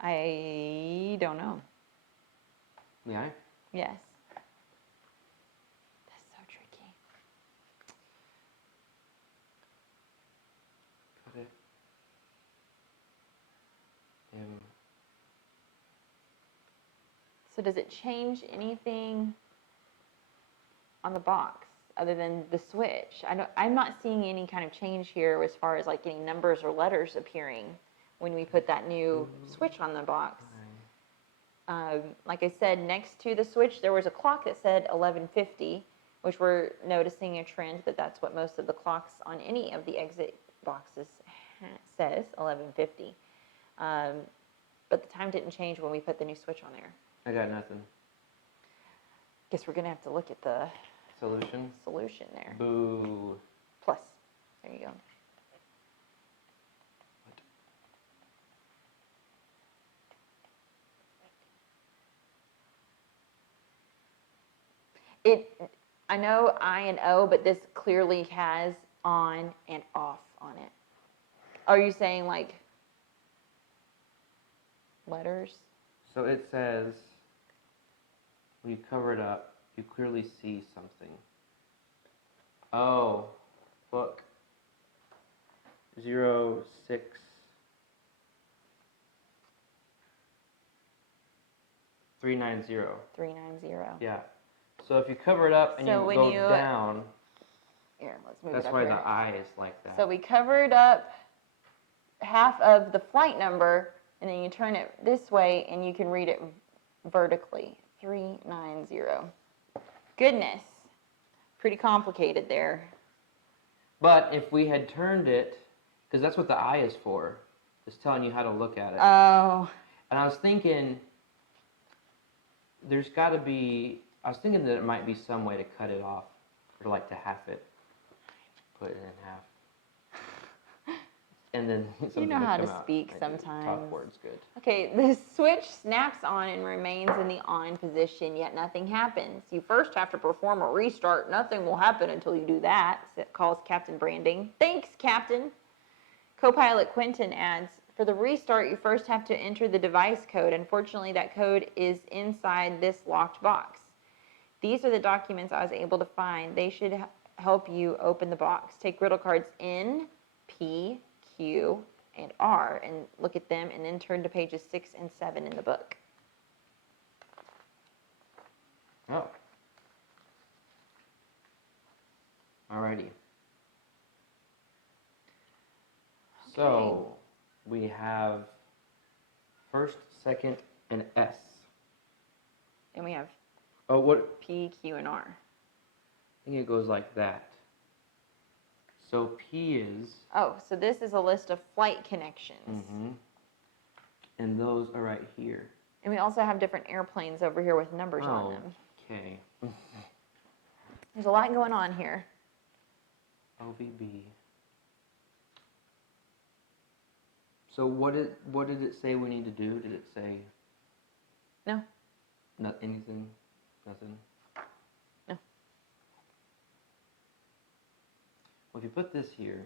I don't know. The eye? Yes. That's so tricky. Cut it. So does it change anything on the box other than the switch? I'm not seeing any kind of change here as far as like any numbers or letters appearing when we put that new switch on the box. Like I said, next to the switch, there was a clock that said 11:50, which we're noticing a trend that that's what most of the clocks on any of the exit boxes says, 11:50. But the time didn't change when we put the new switch on there. I got nothing. Guess we're gonna have to look at the Solution there. Boo. Plus, there you go. I know I and O, but this clearly has on and off on it. Are you saying like letters? So it says, when you cover it up, you clearly see something. Oh, look. 0, 6. 390. 390. Yeah. So if you cover it up and So you go down, here, let's move that's it up why here. the eye is like that. So we covered up half of the flight number, and then you turn it this way, and you can read it vertically. 390. Goodness. Pretty complicated there. But if we had turned it, because that's what the eye is for, it's telling you how to look at it. Oh. And I was thinking, I was thinking that it might be some way to cut it off, or like to half it, put it in half. And then You know how to speak sometimes. Talk words good. Okay, the switch snaps on and remains in the on position, yet nothing happens. You first have to perform a restart. Nothing will happen until you do that, calls Captain Branding. Thanks, Captain. Co-pilot Quentin adds, for the restart, you first have to enter the device code. Unfortunately, that code is inside this locked box. These are the documents I was able to find. They should help you open the box. Take Riddle cards N, P, Q, and R and look at them, and then turn to pages 6 and 7 in the book. Oh. Alrighty. So we have first, second, and S. And we have Oh, what? P, Q, and R. I think it goes like that. So P is. Oh, so this is a list of flight connections. Mm-hmm. And those are right here. And we also have different airplanes over here with numbers on them. Okay. There's a lot going on here. OVB. So what did it say we need to do? Did it say? No. Not anything? Nothing? No. Well, if you put this here.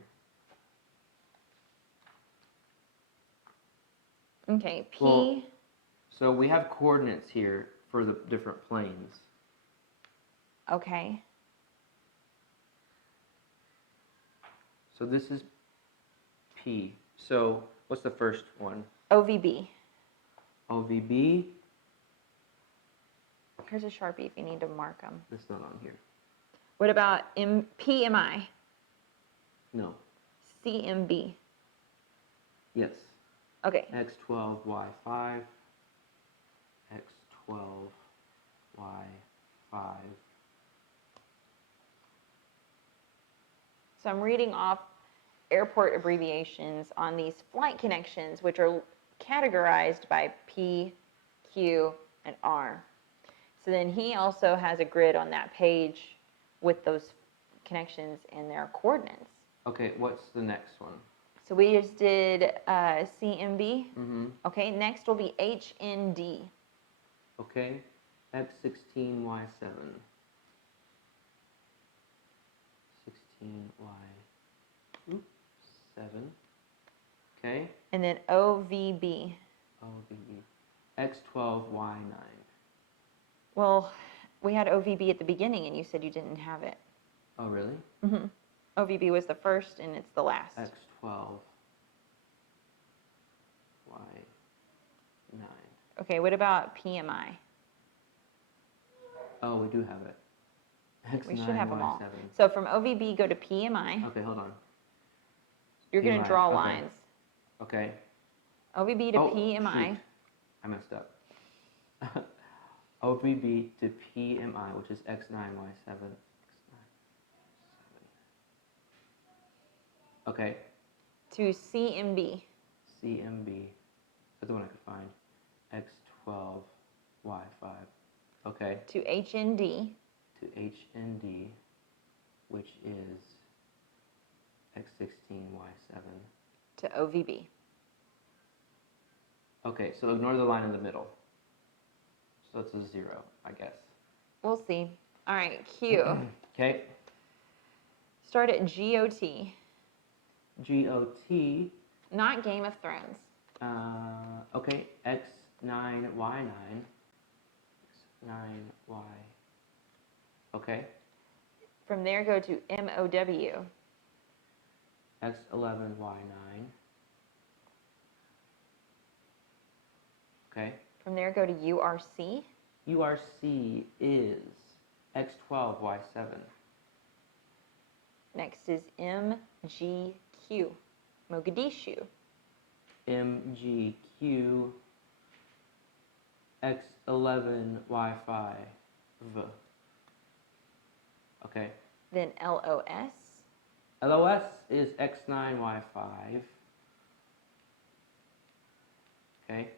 Okay, P. Well, so we have coordinates here for the different planes. Okay. So this is P. So what's the first one? OVB. OVB. Here's a Sharpie if you need to mark them. That's not on here. What about PMI? No. CMB. Yes. Okay. X12, Y5. X12, Y5. So I'm reading off airport abbreviations on these flight connections, which are categorized by P, Q, and R. So then he also has a grid on that page with those connections and their coordinates. Okay, what's the next one? So we just did CMB. Mm-hmm. Okay, next will be HND. Okay, X16, Y7. 16Y 7. Okay. And then OVB. OVB. X12, Y9. Well, we had OVB at the beginning, and you said you didn't have it. Oh, really? Mm-hmm. OVB was the first, and it's the last. X12, Y9. Okay, what about PMI? Oh, we do have it. X9, We should have them all. Y7. So from OVB, go to PMI. Okay, hold on. You're going PMI, to draw okay. lines. Okay. OVB to PMI. Shoot. I messed up. OVB to PMI, which is X9, Y7. X9, 7. Okay. To CMB. CMB. That's the one I could find. X12, Y5. Okay. To HND. To HND, which is X16, Y7. To OVB. Okay, so ignore the line in the middle. So it's a 0, I guess. We'll see. All right, Q. Okay. Start at GOT. GOT. Not Game of Thrones. Okay, X9, Y9. X9, Y. Okay. From there, go to MOW. X11, Y9. Okay. From there, go to URC. URC is X12, Y7. Next is MGQ. Mogadishu. MGQ, X11, Y5. Okay. Then LOS. LOS is X9, Y5. Okay.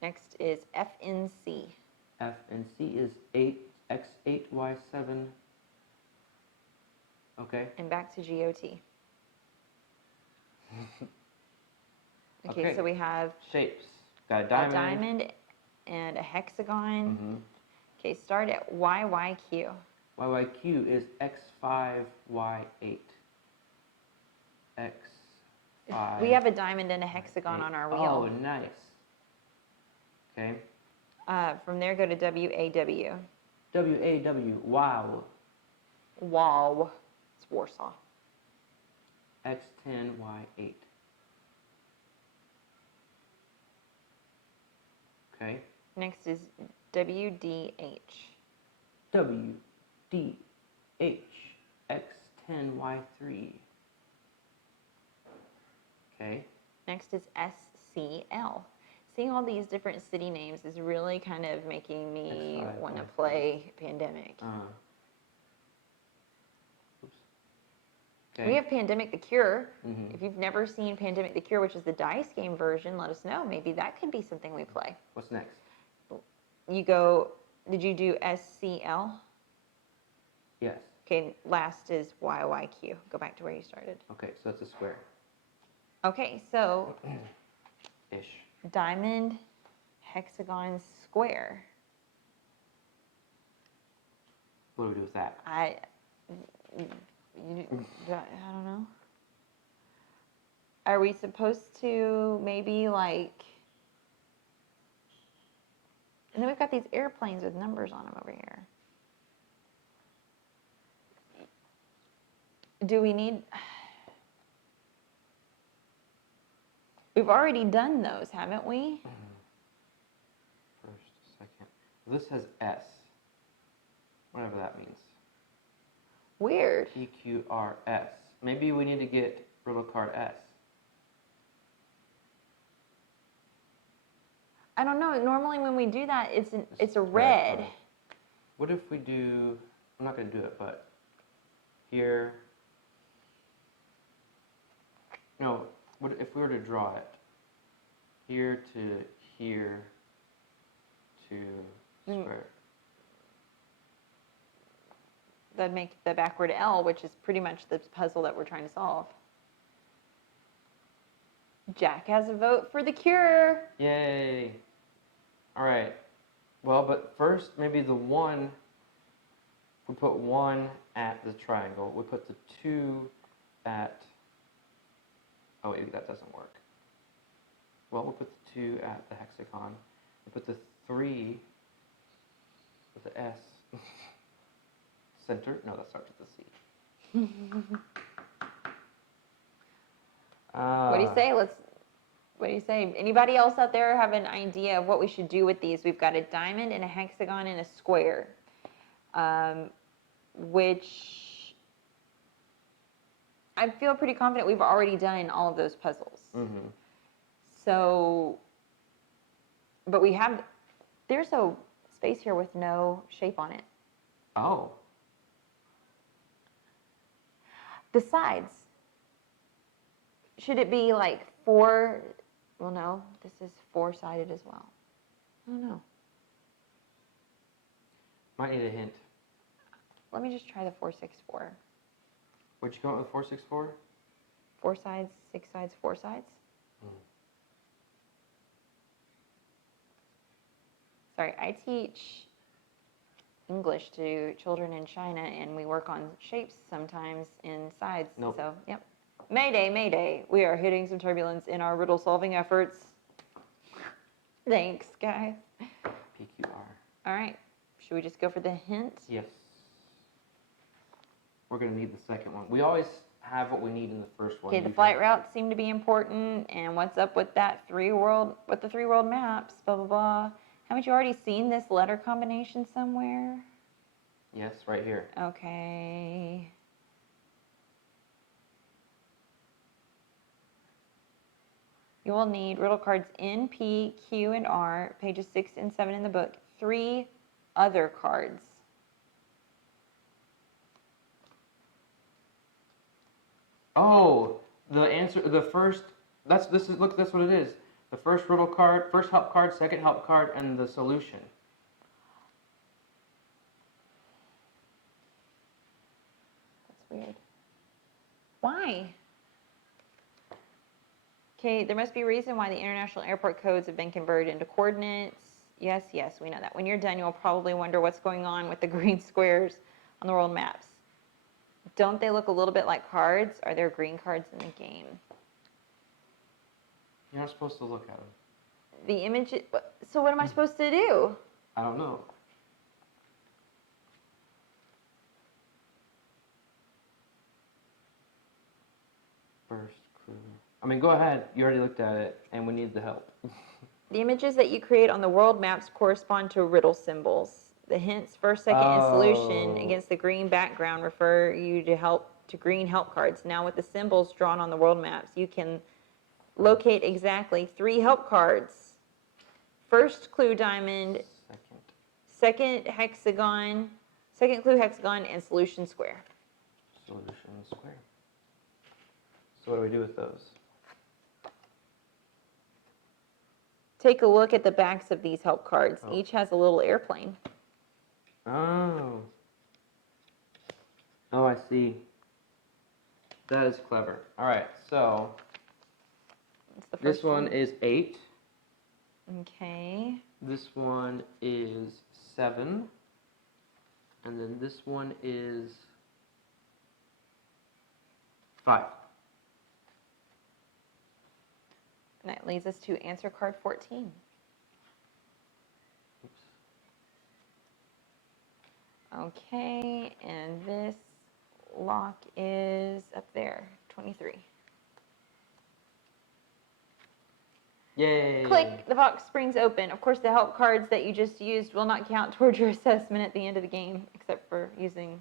Next is FNC. FNC is 8X8, Y7. Okay. And back to GOT. Okay, Okay. so we have Shapes. Got a a diamond. diamond and a hexagon. Mm-hmm. Okay, start at YYQ. YYQ is X5, Y8. X5. We have a diamond and a hexagon on our wheel. Oh, nice. Okay. From there, go to WAW. WAW. Wow. Wow. It's Warsaw. X10, Y8. Okay. Next is WDH. WDH. X10, Y3. Okay. Next is SCL. Seeing all these different city names is really kind of making me X5, want to Y3. play Pandemic. Oops. Okay. We have Pandemic the Cure. Mhm. If you've never seen Pandemic the Cure, which is the dice game version, let us know. Maybe that could be something we play. What's next? You go, did you do SCL? Yes. Okay, last is YYQ. Go back to where you started. Okay, so that's a square. Okay, so Ish. diamond, hexagon, square. What do we do with that? I don't know. Are we supposed to maybe like... And then we've got these airplanes with numbers on them over here. Do we need... We've already done those, haven't we? First, second. This has S. Whatever that means. Weird. EQRS. Maybe we need to get Riddle card S. I don't know. Normally when we do that, it's a red red. card. What if we do... I'm not going to do it, but... Here... No, what if we were to draw it? Here to here to square. That'd make the backward L, which is pretty much the puzzle that we're trying to solve. Jack has a vote for the Cure. Yay! All right. Well, but first, maybe the 1, we put 1 at the triangle. We put the 2 at... Oh, wait, that doesn't work. Well, we'll put the 2 at the hexagon. We put the 3 with the S. Center? No, that starts with the C. What do you say? What do you say? Anybody else out there have an idea of what we should do with these? We've got a diamond and a hexagon and a square. which I feel pretty confident we've already done all of those puzzles. Mm-hmm. So, but there's a space here with no shape on it. Oh. The sides. Should it be like four? Well, no, this is four-sided as well. I don't know. Might need a hint. Let me just try the 4-6-4. What'd you come up with 4-6-4? 4 sides, 6 sides, 4 sides. Sorry, I teach English to children in China, and we work on shapes sometimes in sides. Nope. So, yep. Mayday, mayday. We are hitting some turbulence in our riddle solving efforts. Thanks, guys. PQR. All right. Should we just go for the hint? Yes. We're going to need the second one. We always have what we need in the first one. Okay, the flight routes seem to be important, and what's up with the 3 world maps, blah, blah, blah. Haven't you already seen this letter combination somewhere? Yes, right here. Okay. You will need riddle cards N, P, Q, and R, pages 6 and 7 in the book. 3 other cards. Oh, the answer, look, that's what it is. The first riddle card, first help card, second help card, and the solution. That's weird. Why? Okay, there must be a reason why the international airport codes have been converted into coordinates. Yes, yes, we know that. When you're done, you'll probably wonder what's going on with the green squares on the world maps. Don't they look a little bit like cards? Are there green cards in the game? You're not supposed to look at them. The image, so what am I supposed to do? I don't know. First clue. I mean, go ahead. You already looked at it, and we need the help. The images that you create on the world maps correspond to riddle symbols. The hints, first, second, and solution against the green background refer you to green help cards. Now with the symbols drawn on the world maps, you can locate exactly 3 help cards. First clue diamond, second hexagon, second clue hexagon, and solution square. Solution square. So what do we do with those? Take a look at the backs of these help cards. Oh. Each has a little airplane. Oh. Oh, I see. That is clever. All right, so this one is 8. Okay. This one is 7. And then this one is 5. And that leads us to answer card 14. Oops. Okay, and this lock is up there, 23. Yay! Click, the box springs open. Of course, the help cards that you just used will not count towards your assessment at the end of the game, except for using,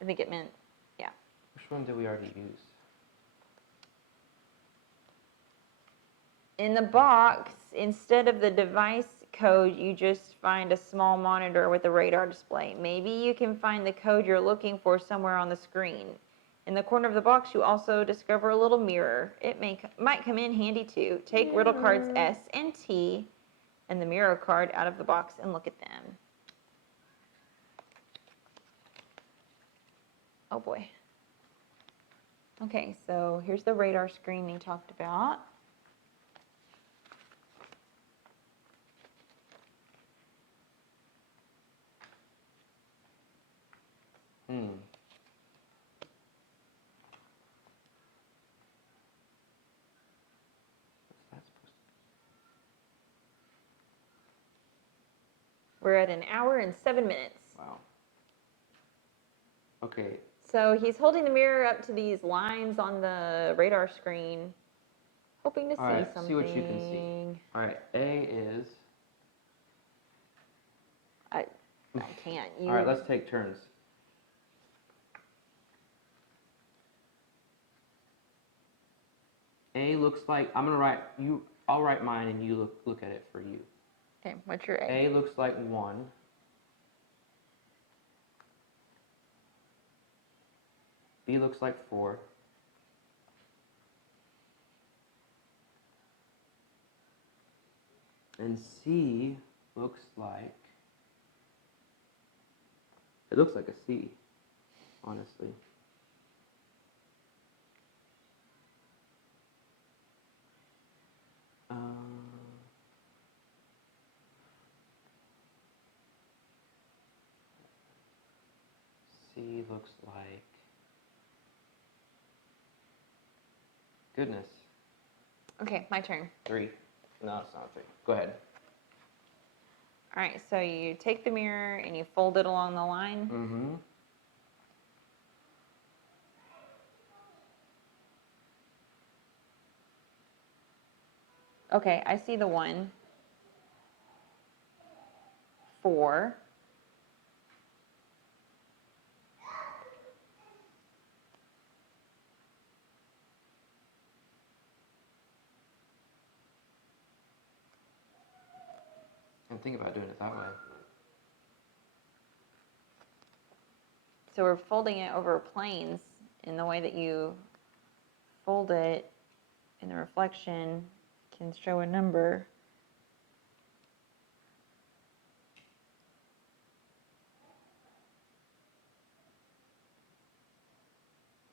I think it meant, yeah. Which one did we already use? In the box, instead of the device code, you just find a small monitor with a radar display. Maybe you can find the code you're looking for somewhere on the screen. In the corner of the box, you also discover a little mirror. It might come in handy too. Take riddle cards S and T and the mirror card out of the box and look at them. Oh boy. Okay, so here's the radar screen we talked about. We're at 1 hour and 7 minutes. Wow. Okay. So he's holding the mirror up to these lines on the radar screen, hoping to see something. See what you can see. All right, A is... I can't. You... All right, let's take turns. A looks like, I'm gonna write, I'll write mine and you look at it for you. Okay, what's your A? A looks like 1. B looks like 4. And C looks like, it looks like a C, honestly. C looks like, goodness, Okay, my turn. 3. No, it's not 3. Go ahead. All right, so you take the mirror and you fold it along the line. Mm-hmm. Okay, I see the 1, 4. And think about doing it that way. So we're folding it over planes in the way that you fold it, and the reflection can show a number.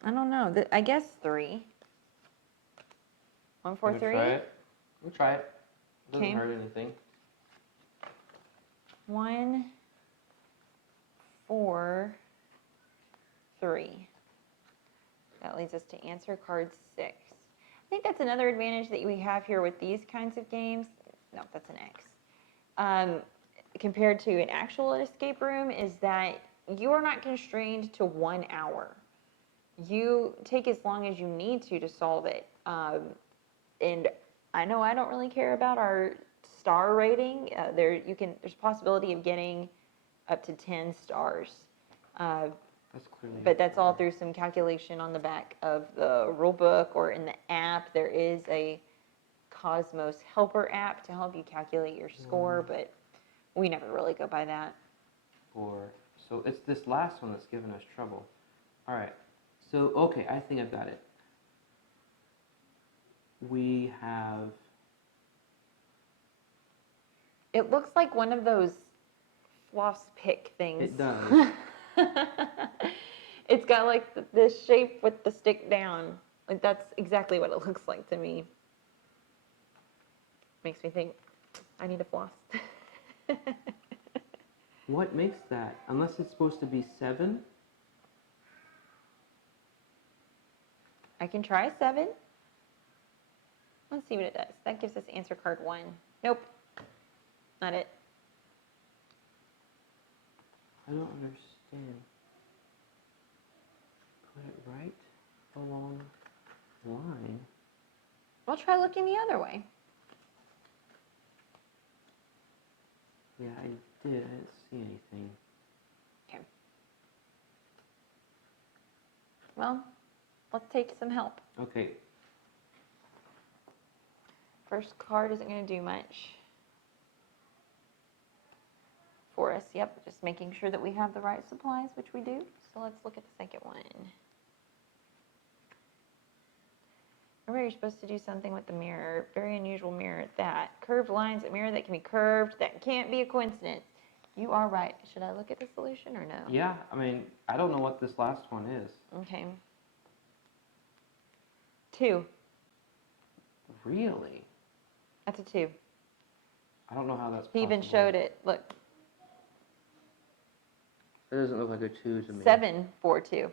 I don't know. I guess 3. 1, 4, 3. Try it. We'll try it. It doesn't Okay. hurt anything. 1, 4, 3. That leads us to answer card 6. I think that's another advantage that we have here with these kinds of games. No, that's an X. Compared to an actual escape room, is that you are not constrained to 1 hour. You take as long as you need to solve it. And I know I don't really care about our star rating. There's possibility of getting up to 10 stars. That's clearly. But that's all through some calculation on the back of the rule book or in the app. There is a Cosmos helper app to help you calculate your score, but we never really go by that. 4. So it's this last one that's giving us trouble. All right. So, okay, I think I've got it. We have... It looks like one of those floss pick things. It does. It's got like this shape with the stick down. Like that's exactly what it looks like to me. Makes me think I need a floss. What makes that? Unless it's supposed to be 7? I can try 7. Let's see what it does. That gives us answer card 1. Nope. Not it. I don't understand. Put it right along the line. I'll try looking the other way. Yeah, I did. I didn't see anything. Okay. Well, let's take some help. Okay. First card isn't going to do much for us. Yep, just making sure that we have the right supplies, which we do. So let's look at the second one. Remember, you're supposed to do something with the mirror. Very unusual mirror at that. Curved lines, a mirror that can be curved. That can't be a coincidence. You are right. Should I look at the solution or no? Yeah, I mean, I don't know what this last one is. Okay. 2. Really? That's a 2. I don't know how that's He possible. even showed it. Look. It doesn't look like a 2 to me. 7, 4, 2.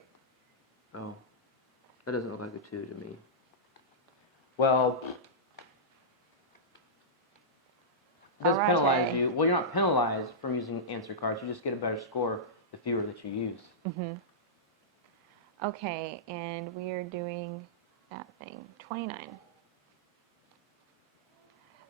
Oh. That doesn't look like a 2 to me. Well, it does penalize you. Well, you're not penalized from using answer cards. You just get a better score the fewer that you use. Mm-hmm. Okay, and we are doing that thing. 29.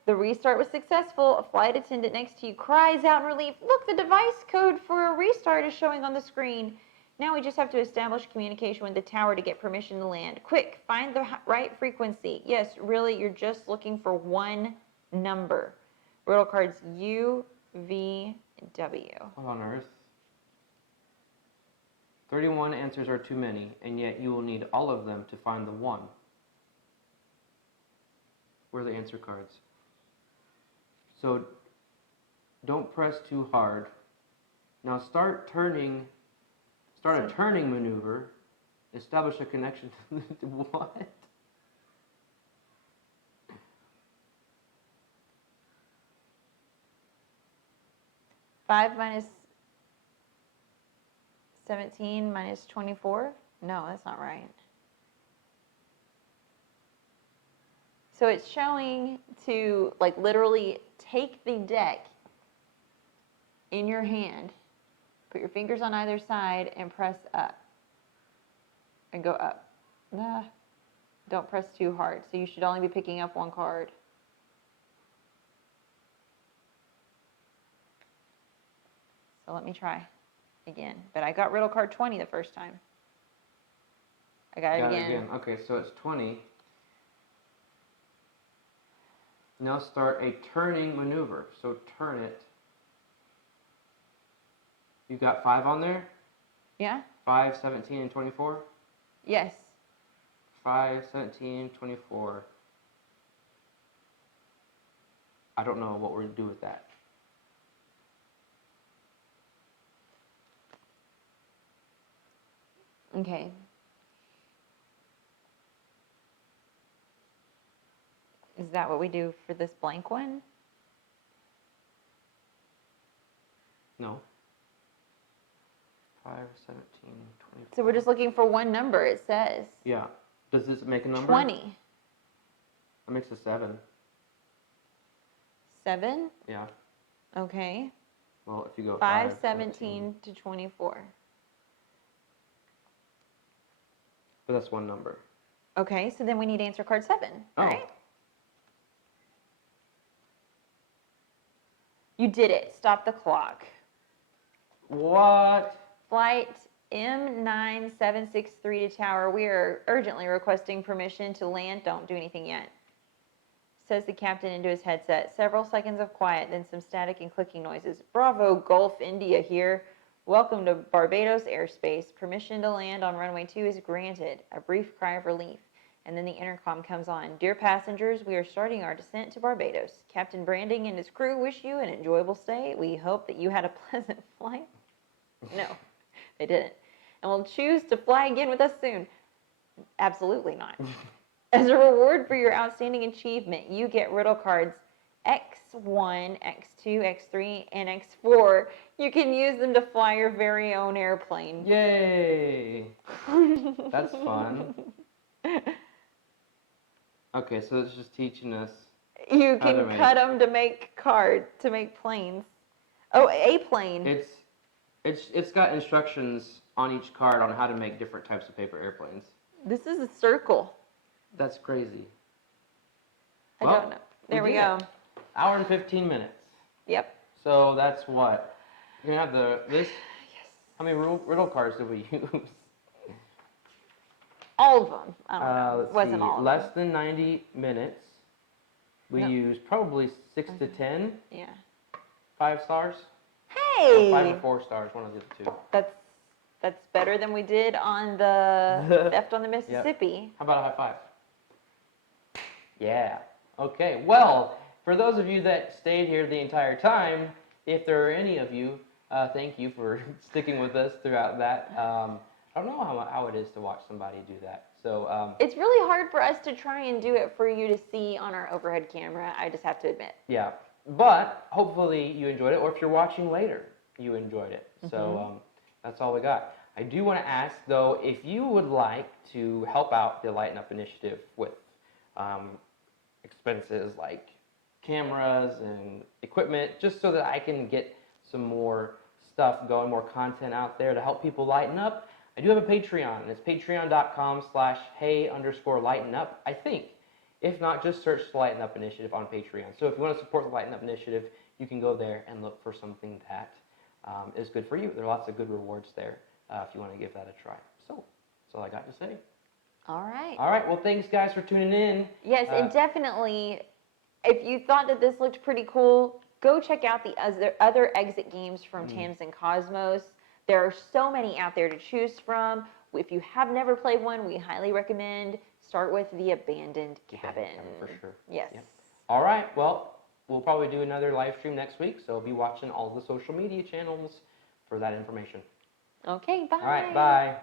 The restart was successful. A flight attendant next to you cries out in relief. Look, the device code for a restart is showing on the screen. Now we just have to establish communication with the tower to get permission to land. Quick, find the right frequency. Yes, really, you're just looking for one number. Riddle cards U, V, W. What on earth? 31 answers are too many, and yet you will need all of them to find the one. Where are the answer cards? So don't press too hard. Now start a turning maneuver. Establish a connection to what? 5 minus 17 minus 24? No, that's not right. So it's showing to like literally take the deck in your hand, put your fingers on either side and press up and go up. Nah, don't press too hard. So you should only be picking up one card. So let me try again. But I got riddle card 20 the first time. I got it again. Okay, so it's 20. Now start a turning maneuver. So turn it. You got 5 on there? Yeah? 5, 17, and 24? Yes. 5, 17, 24. I don't know what we're going to do with that. Okay. Is that what we do for this blank one? No. 5, 17, 24. So we're just looking for one number, it says. Yeah. Does this make a number? 20. That makes a 7. 7? Yeah. Okay. Well, if you go 5, 17 to 24. But that's one number. Okay, so then we need answer card 7, right? You did it. Stop the clock. What? Flight M9763 to tower. We are urgently requesting permission to land. Don't do anything yet. Says the captain into his headset. Several seconds of quiet, then some static and clicking noises. Bravo, Gulf India here. Welcome to Barbados airspace. Permission to land on runway 2 is granted. A brief cry of relief. And then the intercom comes on. Dear passengers, we are starting our descent to Barbados. Captain Branding and his crew wish you an enjoyable stay. We hope that you had a pleasant flight. No, they didn't. And will choose to fly again with us soon. Absolutely not. As a reward for your outstanding achievement, you get riddle cards X1, X2, X3, and X4. You can use them to fly your very own airplane. Yay! That's fun. Okay, so it's just teaching us. You can cut them to make planes. Oh, a plane. It's got instructions on each card on how to make different types of paper airplanes. This is a circle. That's crazy. I don't know. There we go. Hour and 15 minutes. Yep. So that's what? You're going to have this? Yes. How many riddle cards did we use? All of them. I don't know. Let's Wasn't see. all of Less them. than 90 minutes. We No. used probably 6 to 10. Yeah. 5 stars? Hey! Or 5 or 4 stars, one of the two. That's better than we did on the Theft on the Mississippi. Yep. How about a high five? Yeah. Okay. Well, for those of you that stayed here the entire time, if there are any of you, thank you for sticking with us throughout that. I don't know how it is to watch somebody do that. So it's really hard for us to try and do it for you to see on our overhead camera. I just have to admit. Yeah. But hopefully you enjoyed it, or if you're watching later, you enjoyed it. Mm-hmm. So that's all we got. I do want to ask, though, if you would like to help out the Lighten Up initiative with expenses like cameras and equipment, just so that I can get some more stuff going, more content out there to help people lighten up, I do have a Patreon, and it's patreon.com/hey_lighten up, I think. If not, just search the Lighten Up Initiative on Patreon. So if you want to support the Lighten Up Initiative, you can go there and look for something that is good for you. There are lots of good rewards there if you want to give that a try. So that's all I got to say. All right. All right. Well, thanks, guys, for tuning in. Yes, and definitely, if you thought that this looked pretty cool, go check out the other exit games from Tams and Cosmos. There are so many out there to choose from. If you have never played one, we highly recommend start with the Abandoned Cabin. For sure. Yes. Yep. All right. Well, we'll probably do another live stream next week, so be watching all the social media channels for that information. Okay, bye. All right. Bye.